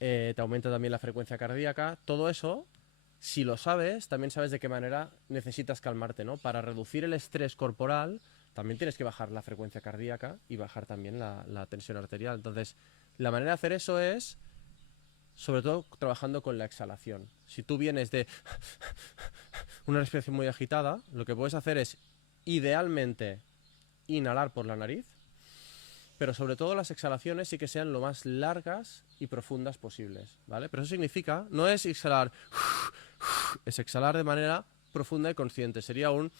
te aumenta también la frecuencia cardíaca. Todo eso, si lo sabes, también sabes de qué manera necesitas calmarte, ¿no? Para reducir el estrés corporal, también tienes que bajar la frecuencia cardíaca y bajar también la tensión arterial. Entonces, la manera de hacer eso es, sobre todo, trabajando con la exhalación. Si tú vienes de una respiración muy agitada, lo que puedes hacer es, idealmente, inhalar por la nariz, pero sobre todo las exhalaciones sí que sean lo más largas y profundas posibles, ¿vale? Pero eso significa, no es exhalar, es exhalar de manera profunda y consciente. Sería un...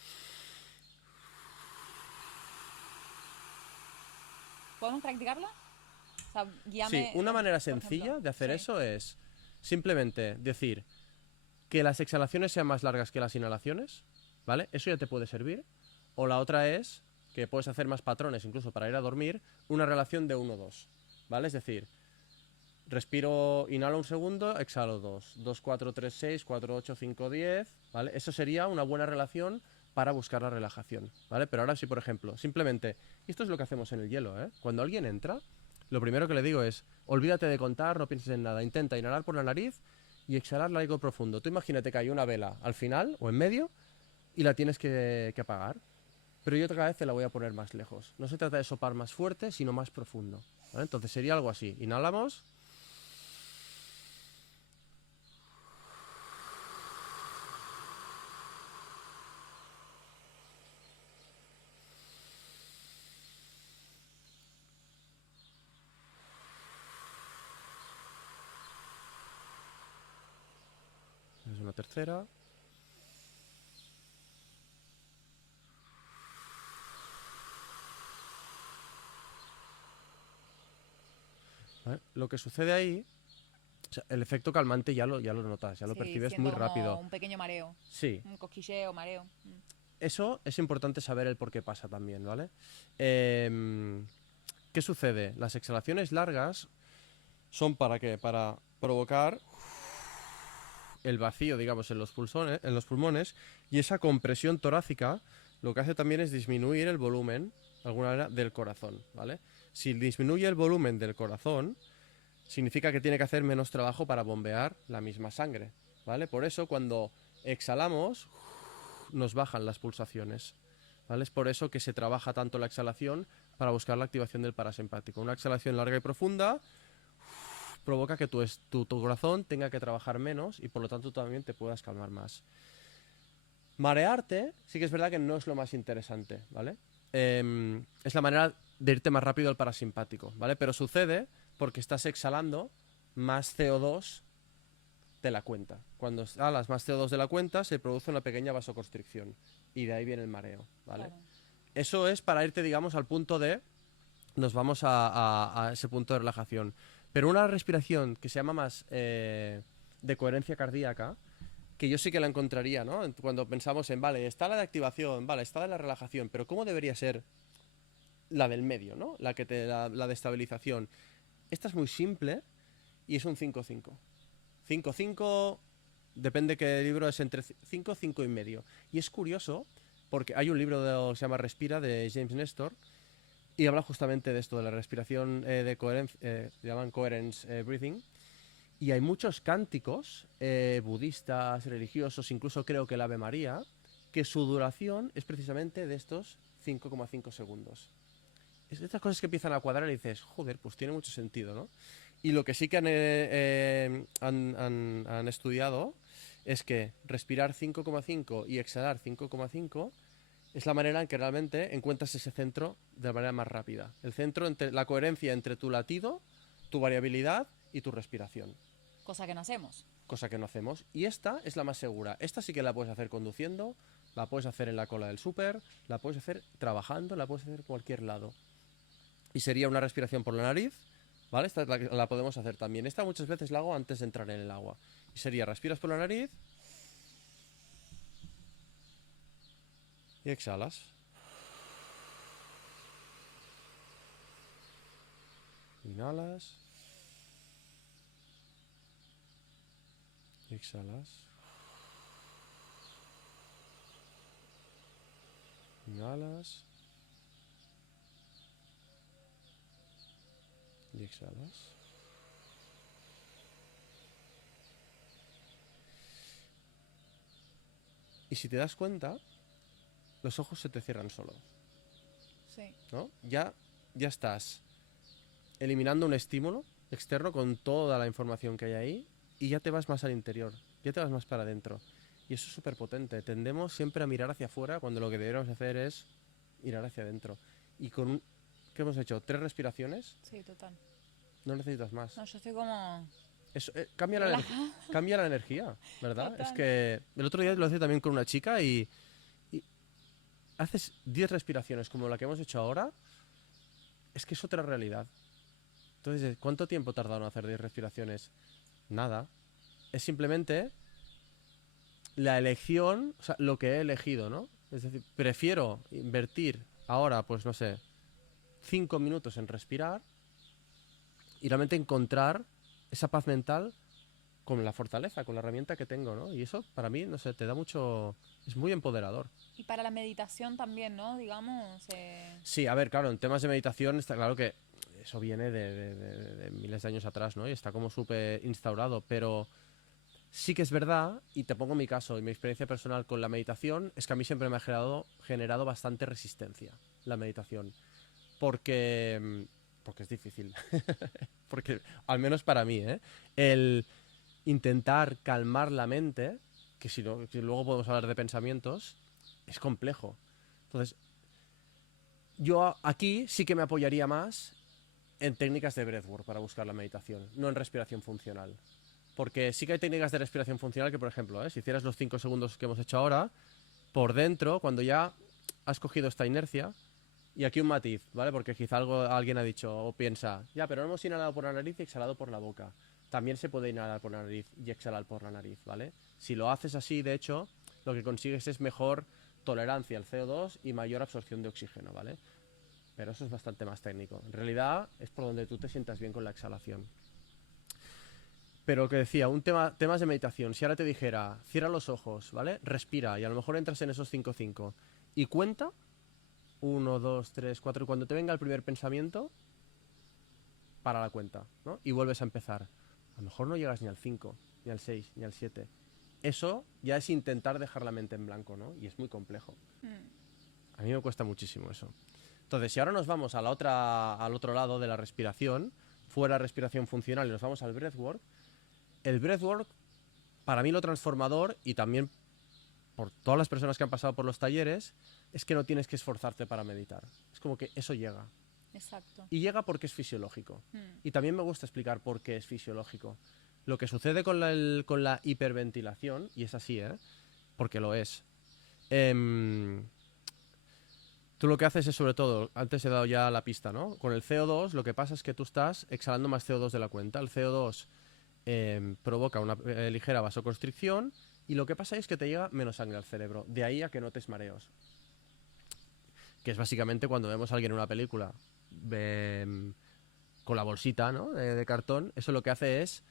¿Podemos practicarla? O sea, Sí, una manera por sencilla ejemplo. de hacer Sí. eso es simplemente decir que las exhalaciones sean más largas que las inhalaciones, ¿vale? Eso ya te puede servir. O la otra es que puedes hacer más patrones, incluso para ir a dormir, una relación de 1-2, ¿vale? Es decir, respiro, inhalo un segundo, exhalo 2, 2, 4, 3, 6, 4, 8, 5, 10, ¿vale? Eso sería una buena relación para buscar la relajación, ¿vale? Pero ahora sí, por ejemplo, simplemente, y esto es lo que hacemos en el hielo, ¿eh? Cuando alguien entra, lo primero que le digo es, olvídate de contar, no pienses en nada, intenta inhalar por la nariz y exhalar largo y profundo. Tú imagínate que hay una vela al final o en medio y la tienes que apagar. Pero yo cada vez te la voy a poner más lejos. No se trata de soplar más fuerte, sino más profundo, ¿vale? Entonces sería algo así. Inhalamos. Es una tercera. ¿Vale? Lo que sucede ahí, o sea, el efecto calmante ya lo notas, ya lo Sí, percibes siento muy como rápido. un pequeño mareo, Sí, un cosquilleo, mareo. eso es importante saber el por qué pasa también, ¿vale? ¿Qué sucede? Las exhalaciones largas son ¿para qué? Para provocar el vacío, digamos, en los pulmones, y esa compresión torácica lo que hace también es disminuir el volumen, de alguna manera, del corazón, ¿vale? Si disminuye el volumen del corazón, significa que tiene que hacer menos trabajo para bombear la misma sangre, ¿vale? Por eso cuando exhalamos nos bajan las pulsaciones, ¿vale? Es por eso que se trabaja tanto la exhalación para buscar la activación del parasimpático. Una exhalación larga y profunda provoca que tu corazón tenga que trabajar menos y por lo tanto también te puedas calmar más. Marearte sí que es verdad que no es lo más interesante, ¿vale? Es la manera de irte más rápido al parasimpático, ¿vale? Pero sucede porque estás exhalando más CO2 de la cuenta. Cuando exhalas más CO2 de la cuenta se produce una pequeña vasoconstricción y de ahí viene el mareo, ¿vale? Claro. Eso es para irte, digamos, al punto de... Nos vamos a ese punto de relajación. Pero una respiración que se llama más de coherencia cardíaca, que yo sí que la encontraría, ¿no? Cuando pensamos en, vale, está la de activación, vale, está la de la relajación, pero ¿cómo debería ser la del medio, ¿no? La de estabilización. Esta es muy simple y es un 5-5. 5-5, depende qué libro, es entre 5 5 y medio. Y es curioso porque hay un libro que se llama Respira de James Nestor y habla justamente de esto, de la respiración de coherencia, se llaman coherence breathing. Y hay muchos cánticos budistas, religiosos, incluso creo que el Ave María, que su duración es precisamente de estos 5,5 segundos. Es de estas cosas que empiezan a cuadrar y dices, joder, pues tiene mucho sentido, ¿no? Y lo que sí que han estudiado es que respirar 5,5 y exhalar 5,5 es la manera en que realmente encuentras ese centro de la manera más rápida. El centro, entre la coherencia entre tu latido, tu variabilidad y tu respiración. Cosa que no hacemos. Cosa que no hacemos. Y esta es la más segura. Esta sí que la puedes hacer conduciendo, la puedes hacer en la cola del súper, la puedes hacer trabajando, la puedes hacer en cualquier lado. Y sería una respiración por la nariz, ¿vale? Esta la podemos hacer también. Esta muchas veces la hago antes de entrar en el agua. Y sería, respiras por la nariz y exhalas. Inhalas. Y exhalas. Inhalas. Y exhalas. Y si te das cuenta, los ojos se te cierran solos, Sí. ¿no? Ya estás eliminando un estímulo externo con toda la información que hay ahí y ya te vas más al interior, ya te vas más para adentro. Y eso es súper potente. Tendemos siempre a mirar hacia afuera cuando lo que deberíamos hacer es mirar hacia adentro. Y ¿qué hemos hecho? 3 respiraciones, Sí, total. no necesitas más. No, yo estoy como... Eso, relajada. cambia la energía, ¿verdad? Total. Es que el otro día lo hice también con una chica y haces 10 respiraciones como la que hemos hecho ahora, es que es otra realidad. Entonces, ¿cuánto tiempo tardaron en hacer 10 respiraciones? Nada. Es simplemente la elección, o sea, lo que he elegido, ¿no? Es decir, prefiero invertir ahora, pues no sé, 5 minutos en respirar y realmente encontrar esa paz mental con la fortaleza, con la herramienta que tengo, ¿no? Y eso, para mí, no sé, te da mucho... Es muy empoderador. Y para la meditación también, ¿no? Digamos... Sí, a ver, claro, en temas de meditación está claro que eso viene de miles de años atrás, ¿no? Y está como súper instaurado, pero sí que es verdad, y te pongo mi caso y mi experiencia personal con la meditación, es que a mí siempre me ha generado bastante resistencia la meditación, porque es difícil, porque al menos para mí, ¿eh? El intentar calmar la mente, que si luego podemos hablar de pensamientos, es complejo. Entonces, yo aquí sí que me apoyaría más en técnicas de breathwork para buscar la meditación, no en respiración funcional. Porque sí que hay técnicas de respiración funcional que, por ejemplo, si hicieras los 5 segundos que hemos hecho ahora, por dentro, cuando ya has cogido esta inercia, y aquí un matiz, ¿vale? Porque quizá alguien ha dicho o piensa, ya, pero no hemos inhalado por la nariz y exhalado por la boca. También se puede inhalar por la nariz y exhalar por la nariz, ¿vale? Si lo haces así, de hecho, lo que consigues es mejor tolerancia al CO2 y mayor absorción de oxígeno, ¿vale? Pero eso es bastante más técnico. En realidad es por donde tú te sientas bien con la exhalación. Pero lo que decía, temas de meditación. Si ahora te dijera, cierra los ojos, ¿vale? Respira y a lo mejor entras en esos 5-5 y cuenta 1, 2, 3, 4 y cuando te venga el primer pensamiento, para la cuenta, ¿no? Y vuelves a empezar. A lo mejor no llegas ni al 5, ni al 6, ni al 7. Eso ya es intentar dejar la mente en blanco, ¿no? Y es muy complejo. A mí me cuesta muchísimo eso. Entonces, si ahora nos vamos al otro lado de la respiración, fuera respiración funcional, y nos vamos al breathwork, el breathwork, para mí lo transformador, y también por todas las personas que han pasado por los talleres, es que no tienes que esforzarte para meditar. Es como que eso llega. Exacto. Y llega porque es fisiológico. Y también me gusta explicar por qué es fisiológico. Lo que sucede con la hiperventilación, y es así, porque lo es. Tú lo que haces es, sobre todo, antes he dado ya la pista, ¿no? Con el CO2 lo que pasa es que tú estás exhalando más CO2 de la cuenta. El CO2 provoca una ligera vasoconstricción y lo que pasa es que te llega menos sangre al cerebro. De ahí a que notes mareos. Que es básicamente cuando vemos a alguien en una película con la bolsita, ¿no? de cartón. Eso lo que hace es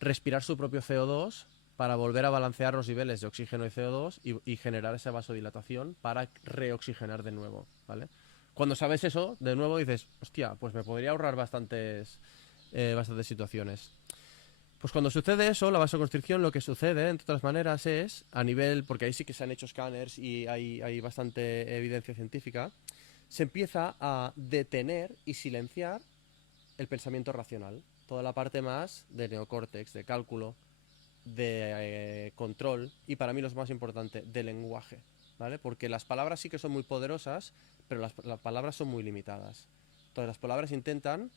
respirar su propio CO2 para volver a balancear los niveles de oxígeno y CO2 y generar esa vasodilatación para reoxigenar de nuevo, ¿vale? Cuando sabes eso, de nuevo dices, hostia, pues me podría ahorrar bastantes situaciones. Pues cuando sucede eso, la vasoconstricción, lo que sucede, entre otras maneras, es a nivel, porque ahí sí que se han hecho escáneres y hay bastante evidencia científica, se empieza a detener y silenciar el pensamiento racional. Toda la parte más de neocórtex, de cálculo, de control y, para mí lo más importante, de lenguaje, ¿vale? Porque las palabras sí que son muy poderosas, pero las palabras son muy limitadas. Entonces las palabras intentan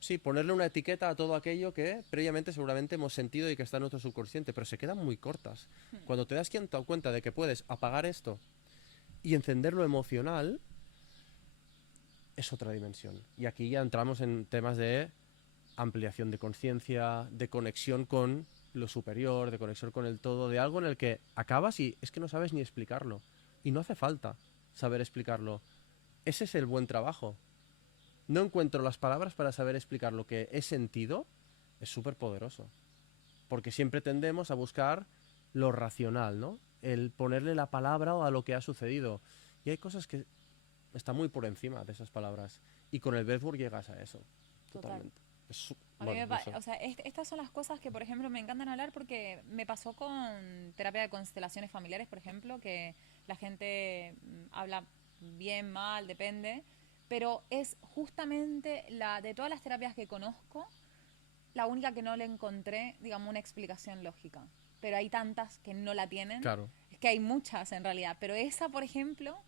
sí, ponerle una etiqueta a todo aquello que previamente seguramente hemos sentido y que está en nuestro subconsciente, pero se quedan muy cortas. Cuando te das cuenta de que puedes apagar esto y encender lo emocional, es otra dimensión. Y aquí ya entramos en temas de ampliación de conciencia, de conexión con lo superior, de conexión con el todo, de algo en el que acabas y es que no sabes ni explicarlo. Y no hace falta saber explicarlo. Ese es el buen trabajo. No encuentro las palabras para saber explicar lo que he sentido, es súper poderoso. Porque siempre tendemos a buscar lo racional, ¿no? El ponerle la palabra a lo que ha sucedido. Y hay cosas que están muy por encima de esas palabras. Y con el breathwork llegas a eso. Totalmente. A mí o sea, estas son las cosas que, por ejemplo, me encantan hablar porque me pasó con terapia de constelaciones familiares, por ejemplo, que la gente habla bien, mal, depende, pero es justamente de todas las terapias que conozco, la única que no le encontré, digamos, una explicación lógica. Pero hay tantas que no la tienen. Claro. Es que hay muchas en realidad, pero esa, por ejemplo,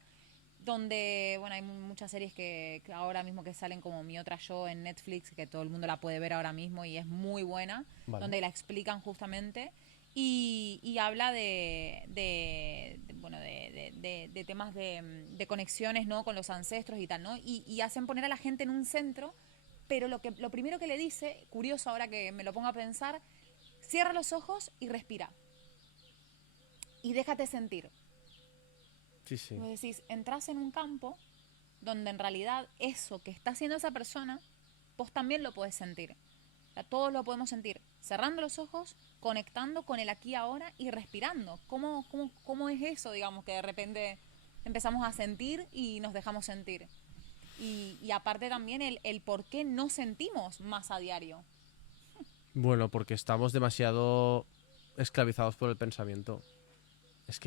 donde, bueno, hay muchas series que ahora mismo que salen, como Mi Otra Yo en Netflix, que todo el mundo la puede ver ahora mismo y es muy buena, vale, donde la explican justamente y habla de temas de conexiones, ¿no?, con los ancestros y tal, ¿no? Y hacen poner a la gente en un centro, pero lo primero que le dice, curioso ahora que me lo pongo a pensar, cierra los ojos y respira. Y déjate sentir. Sí, sí. Vos decís, entras en un campo donde en realidad eso que está haciendo esa persona, vos también lo podés sentir. O sea, todos lo podemos sentir. Cerrando los ojos, conectando con el aquí y ahora y respirando. ¿Cómo es eso, digamos, que de repente empezamos a sentir y nos dejamos sentir? Y aparte también el por qué no sentimos más a diario. Bueno, porque estamos demasiado esclavizados por el pensamiento. Es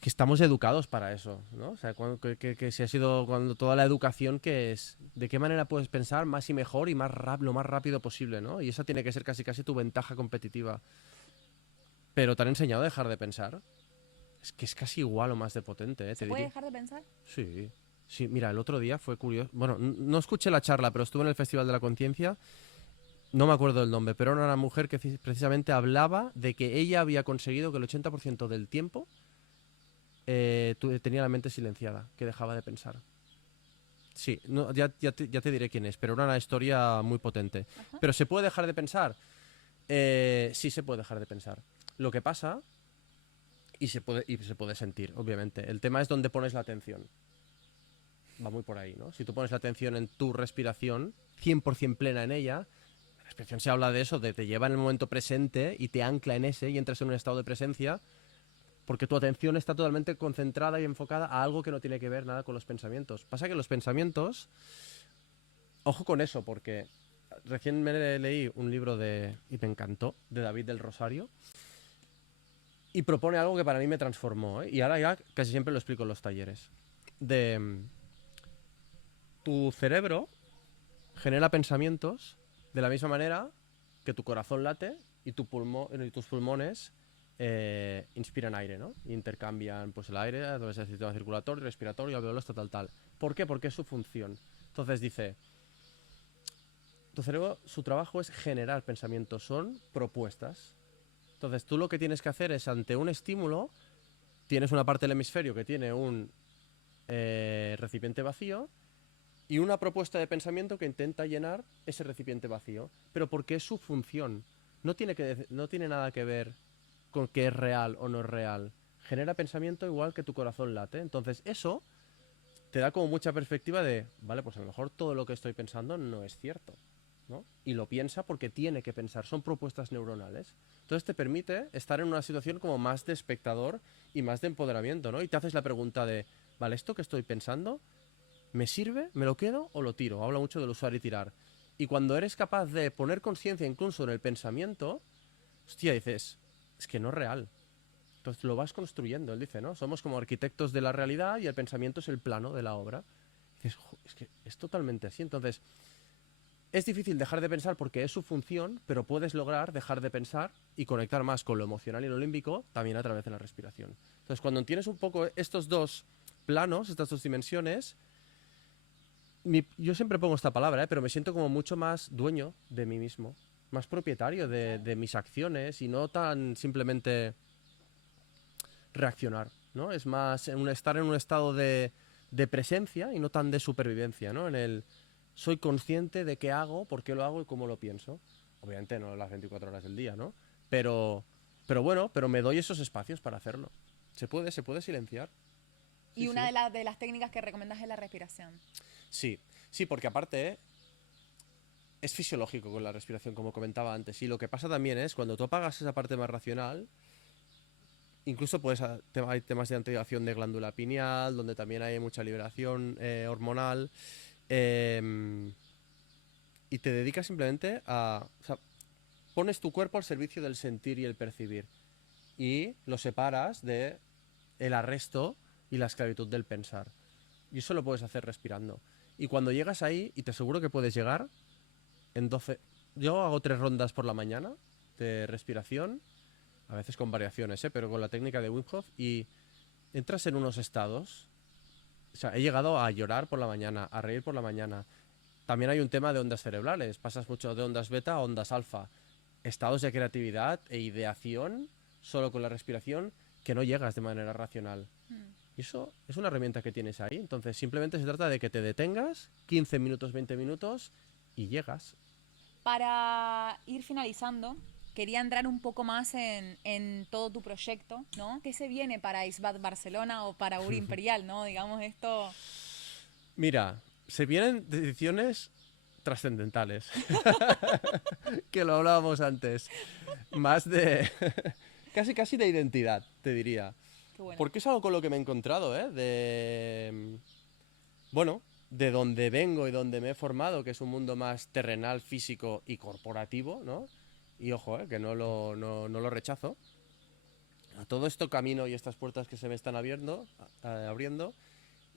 que estamos educados para eso, ¿no? O sea, que si ha sido cuando toda la educación que es, ¿de qué manera puedes pensar más y mejor y lo más rápido posible, ¿no? Y esa tiene que ser casi tu ventaja competitiva. Pero te han enseñado a dejar de pensar. Es que es casi igual o más de potente, ¿eh? ¿Se puede dejar de pensar? Sí. Sí, mira, el otro día fue curioso. Bueno, no escuché la charla, pero estuve en el Festival de la Conciencia. No me acuerdo del nombre, pero era una mujer que precisamente hablaba de que ella había conseguido que el 80% del tiempo tenía la mente silenciada, que dejaba de pensar. Sí, no, ya te diré quién es, pero era una historia muy potente. Ajá. ¿Pero se puede dejar de pensar? Sí, se puede dejar de pensar. Lo que pasa, y se puede sentir, obviamente. El tema es dónde pones la atención. Va muy por ahí, ¿no? Si tú pones la atención en tu respiración, 100% plena en ella, la respiración se habla de eso, de te lleva en el momento presente y te ancla en ese y entras en un estado de presencia. porque tu atención está totalmente concentrada y enfocada a algo que no tiene que ver nada con los pensamientos. Pasa que los pensamientos, ojo con eso, porque recién me leí un libro y me encantó, de David del Rosario, y propone algo que para mí me transformó, ¿eh? Y ahora ya casi siempre lo explico en los talleres. Tu cerebro genera pensamientos de la misma manera que tu corazón late y tus pulmones inspiran aire, ¿no? Intercambian pues, el aire a través del sistema circulatorio, respiratorio, alveolos, tal. ¿Por qué? Porque es su función. Entonces dice, tu cerebro, su trabajo es generar pensamientos, son propuestas. Entonces tú lo que tienes que hacer es, ante un estímulo, tienes una parte del hemisferio que tiene un recipiente vacío y una propuesta de pensamiento que intenta llenar ese recipiente vacío, pero porque es su función. No tiene nada que ver con que es real o no es real. Genera pensamiento igual que tu corazón late. Entonces eso te da como mucha perspectiva de, vale, pues a lo mejor todo lo que estoy pensando no es cierto, ¿no? Y lo piensa porque tiene que pensar, son propuestas neuronales. Entonces te permite estar en una situación como más de espectador y más de empoderamiento, ¿no? Y te haces la pregunta de, vale, ¿esto que estoy pensando me sirve, me lo quedo o lo tiro? Habla mucho del usar y tirar. Y cuando eres capaz de poner conciencia incluso en el pensamiento, hostia, dices, es que no es real. Entonces lo vas construyendo, él dice, ¿no? Somos como arquitectos de la realidad y el pensamiento es el plano de la obra. Y dices, es que es totalmente así. Entonces, es difícil dejar de pensar porque es su función, pero puedes lograr dejar de pensar y conectar más con lo emocional y lo límbico también a través de la respiración. Entonces, cuando tienes un poco estos dos planos, estas dos dimensiones, yo siempre pongo esta palabra, pero me siento como mucho más dueño de mí mismo, más propietario de mis acciones y no tan simplemente reaccionar, ¿no? Es más estar en un estado de presencia y no tan de supervivencia, ¿no? Soy consciente de qué hago, por qué lo hago y cómo lo pienso. Obviamente no las 24 horas del día, ¿no? Pero bueno, pero me doy esos espacios para hacerlo. Se puede silenciar. Y Sí, una sí. de las técnicas que recomiendas es la respiración. Sí, porque aparte es fisiológico con la respiración, como comentaba antes. Y lo que pasa también es, cuando tú apagas esa parte más racional, incluso hay temas de activación de glándula pineal, donde también hay mucha liberación hormonal. eh, y te dedicas simplemente o sea, pones tu cuerpo al servicio del sentir y el percibir. Y lo separas de el arresto y la esclavitud del pensar. Y eso lo puedes hacer respirando. Y cuando llegas ahí, y te aseguro que puedes llegar en 12... Yo hago 3 rondas por la mañana de respiración, a veces con variaciones, pero con la técnica de Wim Hof, y entras en unos estados. O sea, he llegado a llorar por la mañana, a reír por la mañana. También hay un tema de ondas cerebrales. Pasas mucho de ondas beta a ondas alfa. Estados de creatividad e ideación solo con la respiración que no llegas de manera racional. Y eso es una herramienta que tienes ahí. Entonces simplemente se trata de que te detengas 15 minutos, 20 minutos y llegas. Para ir finalizando, quería entrar un poco más en todo tu proyecto, ¿no? ¿Qué se viene para ISBAT Barcelona o para Uri Imperial, ¿no? Digamos esto. Mira, se vienen decisiones trascendentales, que lo hablábamos antes, más de casi de identidad, te diría. Qué bueno. Porque es algo con lo que me he encontrado, ¿eh? Bueno, de donde vengo y donde me he formado, que es un mundo más terrenal, físico y corporativo, ¿no? Y ojo, no lo rechazo. A todo esto camino y estas puertas que se me están abriendo,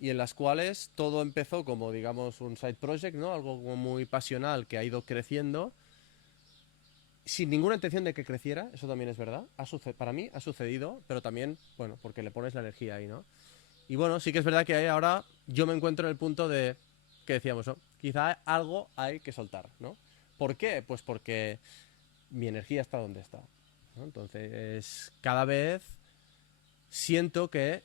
y en las cuales todo empezó como, digamos, un side project, ¿no? Algo como muy pasional que ha ido creciendo sin ninguna intención de que creciera, eso también es verdad. Para mí ha sucedido, pero también, bueno, porque le pones la energía ahí, ¿no? Y bueno, sí que es verdad que ahora yo me encuentro en el punto de que decíamos, ¿no? Quizá algo hay que soltar, ¿no? ¿Por qué? Pues porque mi energía está donde está, ¿no? Entonces, cada vez siento que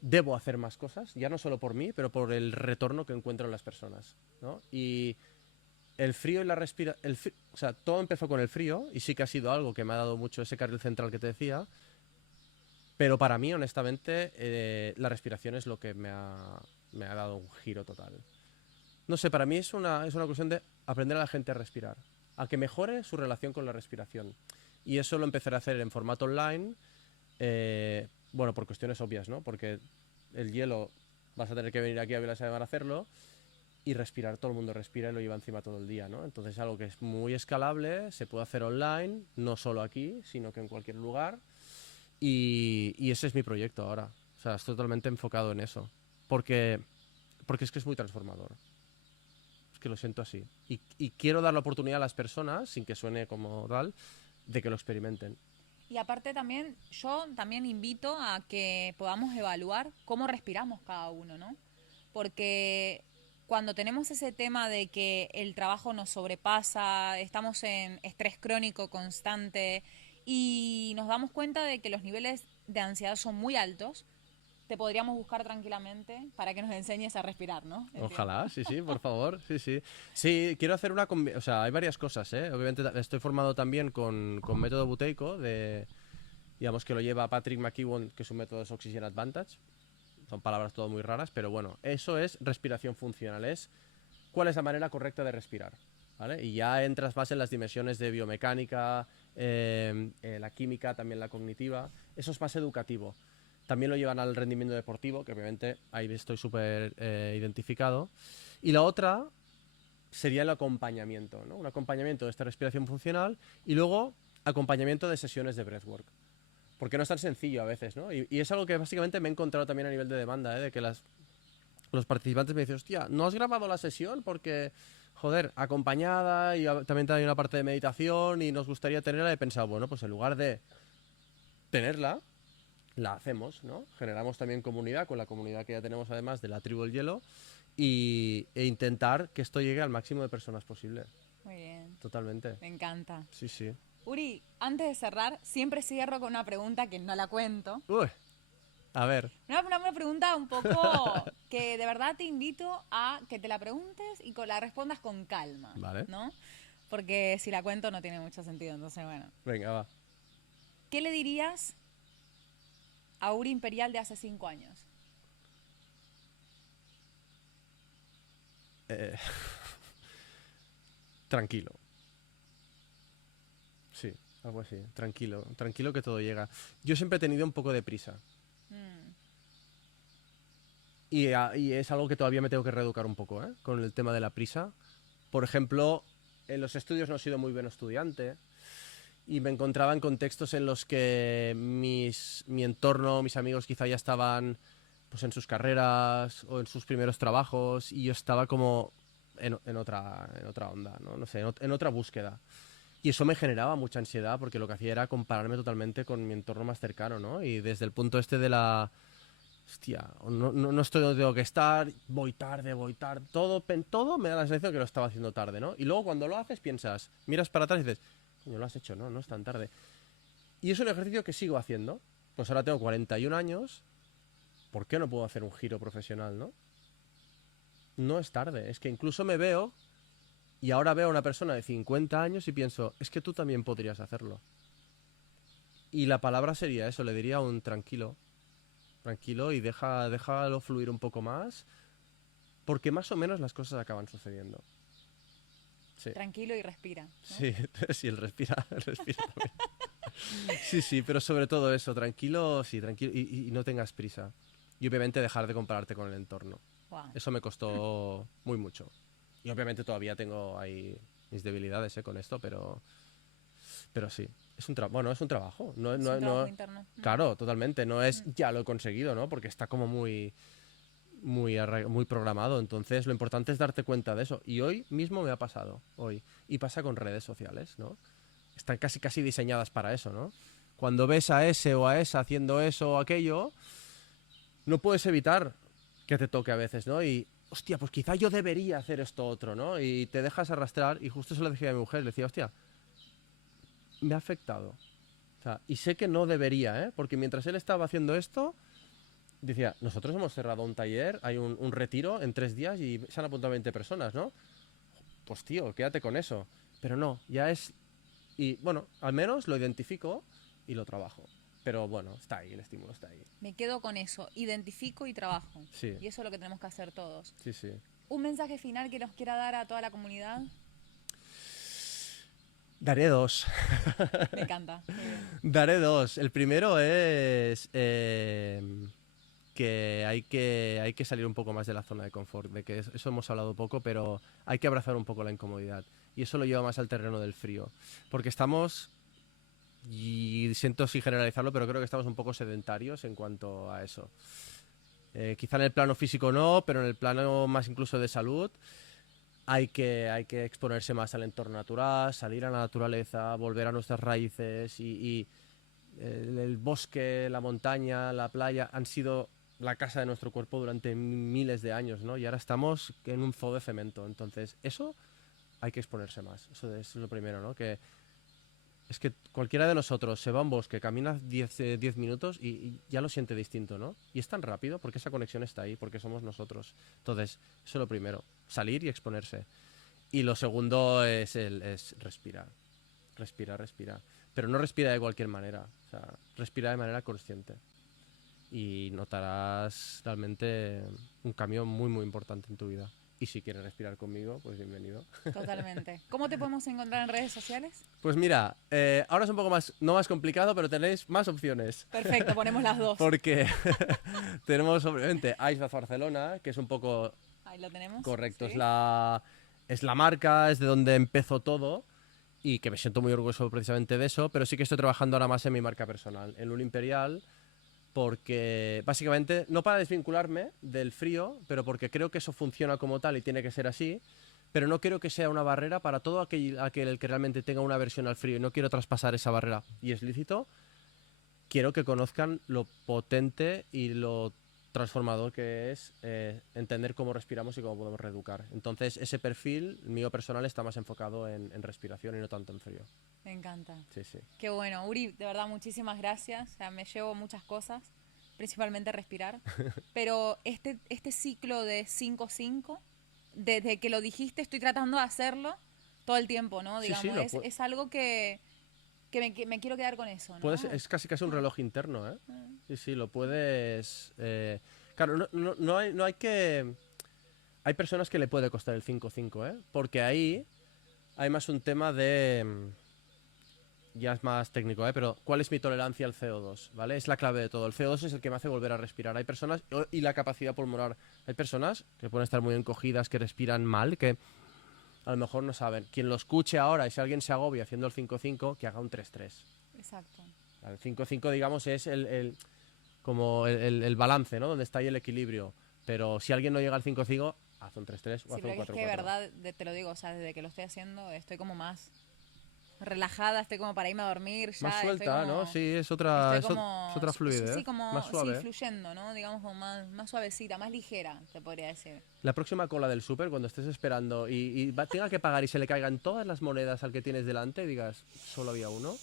debo hacer más cosas, ya no solo por mí, pero por el retorno que encuentro en las personas, ¿no? Y el frío y la respiración, o sea, todo empezó con el frío y sí que ha sido algo que me ha dado mucho ese carril central que te decía, pero para mí, honestamente, la respiración es lo que me ha dado un giro total. No sé, para mí es una cuestión de aprender a la gente a respirar, a que mejore su relación con la respiración. Y eso lo empezaré a hacer en formato online, Bueno, por cuestiones obvias, ¿no? Porque el hielo vas a tener que venir aquí a Vila de Mar a hacerlo y respirar, todo el mundo respira y lo lleva encima todo el día, ¿no? Entonces es algo que es muy escalable, se puede hacer online, no solo aquí, sino que en cualquier lugar. Y ese es mi proyecto ahora. O sea, estoy totalmente enfocado en eso. Porque, porque es que es muy transformador. Es que lo siento así. Y quiero dar la oportunidad a las personas, sin que suene como tal, de que lo experimenten. Y aparte también, yo también invito a que podamos evaluar cómo respiramos cada uno, ¿no? Porque cuando tenemos ese tema de que el trabajo nos sobrepasa, estamos en estrés crónico constante y nos damos cuenta de que los niveles de ansiedad son muy altos, te podríamos buscar tranquilamente para que nos enseñes a respirar, ¿no? Ojalá, Entiendo. sí, sí, por favor, sí, sí. Sí, quiero hacer una... O sea, hay varias cosas, ¿eh? Obviamente estoy formado también con método buteico, digamos que lo lleva Patrick McKeown, que su método es Oxygen Advantage. Son palabras todo muy raras, pero bueno, eso es respiración funcional, es cuál es la manera correcta de respirar, ¿vale? Y ya entras más en las dimensiones de biomecánica, la química, también la cognitiva. Eso es más educativo. También lo llevan al rendimiento deportivo, que obviamente ahí estoy súper identificado. Y la otra sería el acompañamiento, ¿no? Un acompañamiento de esta respiración funcional y luego acompañamiento de sesiones de breathwork. Porque no es tan sencillo a veces, ¿no? Y es algo que básicamente me he encontrado también a nivel de demanda, ¿eh? De que los participantes me dicen, hostia, ¿no has grabado la sesión? Porque, joder, acompañada y también hay una parte de meditación y nos gustaría tenerla. He pensado, bueno, pues en lugar de tenerla, la hacemos, ¿no? Generamos también comunidad con la comunidad que ya tenemos además de la tribu del hielo e intentar que esto llegue al máximo de personas posible. Muy bien, Totalmente. me encanta. Sí, sí. Uri, antes de cerrar, siempre cierro con una pregunta que no la cuento. Uy, a ver. Una pregunta un poco que de verdad te invito a que te la preguntes y la respondas con calma, Vale. ¿no? Porque si la cuento no tiene mucho sentido, entonces bueno. Venga, va. ¿Qué le dirías a Uri Imperial de hace 5 años? Eh, tranquilo. Sí, algo así. Tranquilo. Tranquilo que todo llega. Yo siempre he tenido un poco de prisa. Mm, Y es algo que todavía me tengo que reeducar un poco, ¿eh? Con el tema de la prisa. Por ejemplo, en los estudios no he sido muy buen estudiante y me encontraba en contextos en los que mi entorno, mis amigos quizá ya estaban pues en sus carreras o en sus primeros trabajos y yo estaba como en otra onda, ¿no? No sé, en otra búsqueda. Y eso me generaba mucha ansiedad porque lo que hacía era compararme totalmente con mi entorno más cercano, ¿no? Y desde el punto este de la... Hostia, no estoy donde tengo que estar, voy tarde, todo me da la sensación de que lo estaba haciendo tarde, ¿no? Y luego cuando lo haces piensas, miras para atrás y dices, coño, lo has hecho, no es tan tarde. Y es un ejercicio que sigo haciendo. Pues ahora tengo 41 años, ¿por qué no puedo hacer un giro profesional, no? No es tarde, es que incluso me veo y ahora veo a una persona de 50 años y pienso, es que tú también podrías hacerlo. Y la palabra sería eso, le diría un tranquilo, tranquilo y déjalo fluir un poco más, porque más o menos las cosas acaban sucediendo. Sí, tranquilo y respira, ¿no? sí, sí, él respira también. Sí, sí, pero sobre todo eso, tranquilo, sí, tranquilo y no tengas prisa. Y obviamente dejar de compararte con el entorno. Wow. Eso me costó muy mucho. Y obviamente todavía tengo ahí mis debilidades con esto, pero sí. Bueno, es un trabajo. No, Es no, un trabajo no, interno. claro, totalmente. No es ya lo he conseguido, ¿no? Porque está como muy programado. Entonces, lo importante es darte cuenta de eso. Y hoy mismo me ha pasado. Hoy. Y pasa con redes sociales, ¿no? Están casi diseñadas para eso, ¿no? Cuando ves a ese o a esa haciendo eso o aquello, no puedes evitar que te toque a veces, ¿no? Y, hostia, pues quizá yo debería hacer esto otro, ¿no? Y te dejas arrastrar. Y justo se lo decía a mi mujer, le decía, hostia, me ha afectado. O sea, y sé que no debería, ¿eh? Porque mientras él estaba haciendo esto, decía, nosotros hemos cerrado un taller, hay un retiro en 3 días y se han apuntado 20 personas, ¿no? Pues tío, quédate con eso. Pero no, ya es... Y bueno, al menos lo identifico y lo trabajo. Pero bueno, está ahí, el estímulo está ahí. Me quedo con eso, identifico y trabajo. Sí. Y eso es lo que tenemos que hacer todos. Sí, sí. ¿Un mensaje final que nos quiera dar a toda la comunidad? Daré dos. Me encanta. Muy bien. Daré dos. El primero es que hay que salir un poco más de la zona de confort, de que eso hemos hablado poco, pero hay que abrazar un poco la incomodidad. Y eso lo lleva más al terreno del frío. Porque estamos, y siento sin generalizarlo, pero creo que estamos un poco sedentarios en cuanto a eso. Quizá en el plano físico no, pero en el plano más incluso de salud hay que exponerse más al entorno natural, salir a la naturaleza, volver a nuestras raíces y el bosque, la montaña, la playa han sido la casa de nuestro cuerpo durante miles de años, ¿no? Y ahora estamos en un zoo de cemento. Entonces, eso hay que exponerse más. Eso es lo primero, ¿no? Que es que cualquiera de nosotros se va a un bosque, camina 10 minutos y ya lo siente distinto, ¿no? Y es tan rápido porque esa conexión está ahí, porque somos nosotros. Entonces, eso es lo primero, salir y exponerse. Y lo segundo es respirar. Respira, respira. Pero no respira de cualquier manera. O sea, respira de manera consciente. Y notarás realmente un cambio muy, muy importante en tu vida. Y si quieres respirar conmigo, pues bienvenido. Totalmente. ¿Cómo te podemos encontrar en redes sociales? Pues mira, ahora es un poco más, no más complicado, pero tenéis más opciones. Perfecto, ponemos las dos. Porque tenemos obviamente Ice Bath Barcelona, que es un poco Ahí lo tenemos. correcto, Sí. es la marca, es de donde empezó todo y que me siento muy orgulloso precisamente de eso, pero sí que estoy trabajando ahora más en mi marca personal, en Luna Imperial, porque básicamente no para desvincularme del frío, pero porque creo que eso funciona como tal y tiene que ser así, pero no quiero que sea una barrera para todo aquel que realmente tenga una aversión al frío y no quiero traspasar esa barrera y es lícito. Quiero que conozcan lo potente y lo transformador que es entender cómo respiramos y cómo podemos reeducar. Entonces, ese perfil mío personal está más enfocado en respiración y no tanto en frío. Me encanta. Sí, sí. Qué bueno, Uri, de verdad muchísimas gracias. O sea, me llevo muchas cosas, principalmente respirar. Pero este ciclo de 5-5, desde que lo dijiste, estoy tratando de hacerlo todo el tiempo, ¿no? Sí, Digamos, sí, es algo que me quiero quedar con eso, ¿no? es casi casi un reloj interno, ¿eh? Sí, sí, lo puedes... claro, no hay que... Hay personas que le puede costar el 5-5, ¿eh? Porque ahí hay más un tema de... Ya es más técnico, ¿eh? Pero ¿cuál es mi tolerancia al CO2? ¿Vale? Es la clave de todo. El CO2 es el que me hace volver a respirar. Hay personas... Y la capacidad pulmonar. Hay personas que pueden estar muy encogidas, que respiran mal, que a lo mejor no saben. Quien lo escuche ahora y si alguien se agobia haciendo el 5-5, que haga un 3-3. Exacto. El 5-5, digamos, es como el balance, ¿no? Donde está ahí el equilibrio. Pero si alguien no llega al 5-5, haz un 3-3 o Sí, haz un pero es 4-4. que de verdad, te lo digo, o sea, desde que lo estoy haciendo estoy como más relajada, estoy como para irme a dormir, ya Más estoy suelta, como, ¿no? Sí, es otra, estoy es otra fluidez. sí, sí, como, Más suave. sí, fluyendo, ¿no? Digamos como más suavecita, más ligera, te podría decir. La próxima cola del súper, cuando estés esperando y tenga que pagar y se le caigan todas las monedas al que tienes delante, digas, solo había uno,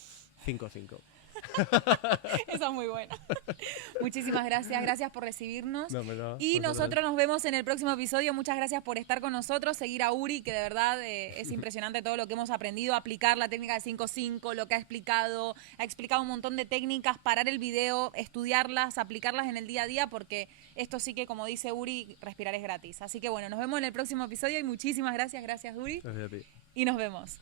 5-5. Esa es muy buena. Muchísimas gracias, gracias por recibirnos. No, no, Y vosotros. nosotros nos vemos en el próximo episodio. Muchas gracias por estar con nosotros, seguir a Uri, que de verdad es impresionante todo lo que hemos aprendido, aplicar la técnica de 5-5, lo que ha explicado un montón de técnicas, parar el video, estudiarlas, aplicarlas en el día a día, porque esto sí que, como dice Uri, respirar es gratis. Así que bueno, nos vemos en el próximo episodio y muchísimas gracias, gracias Uri, Gracias a ti. y nos vemos.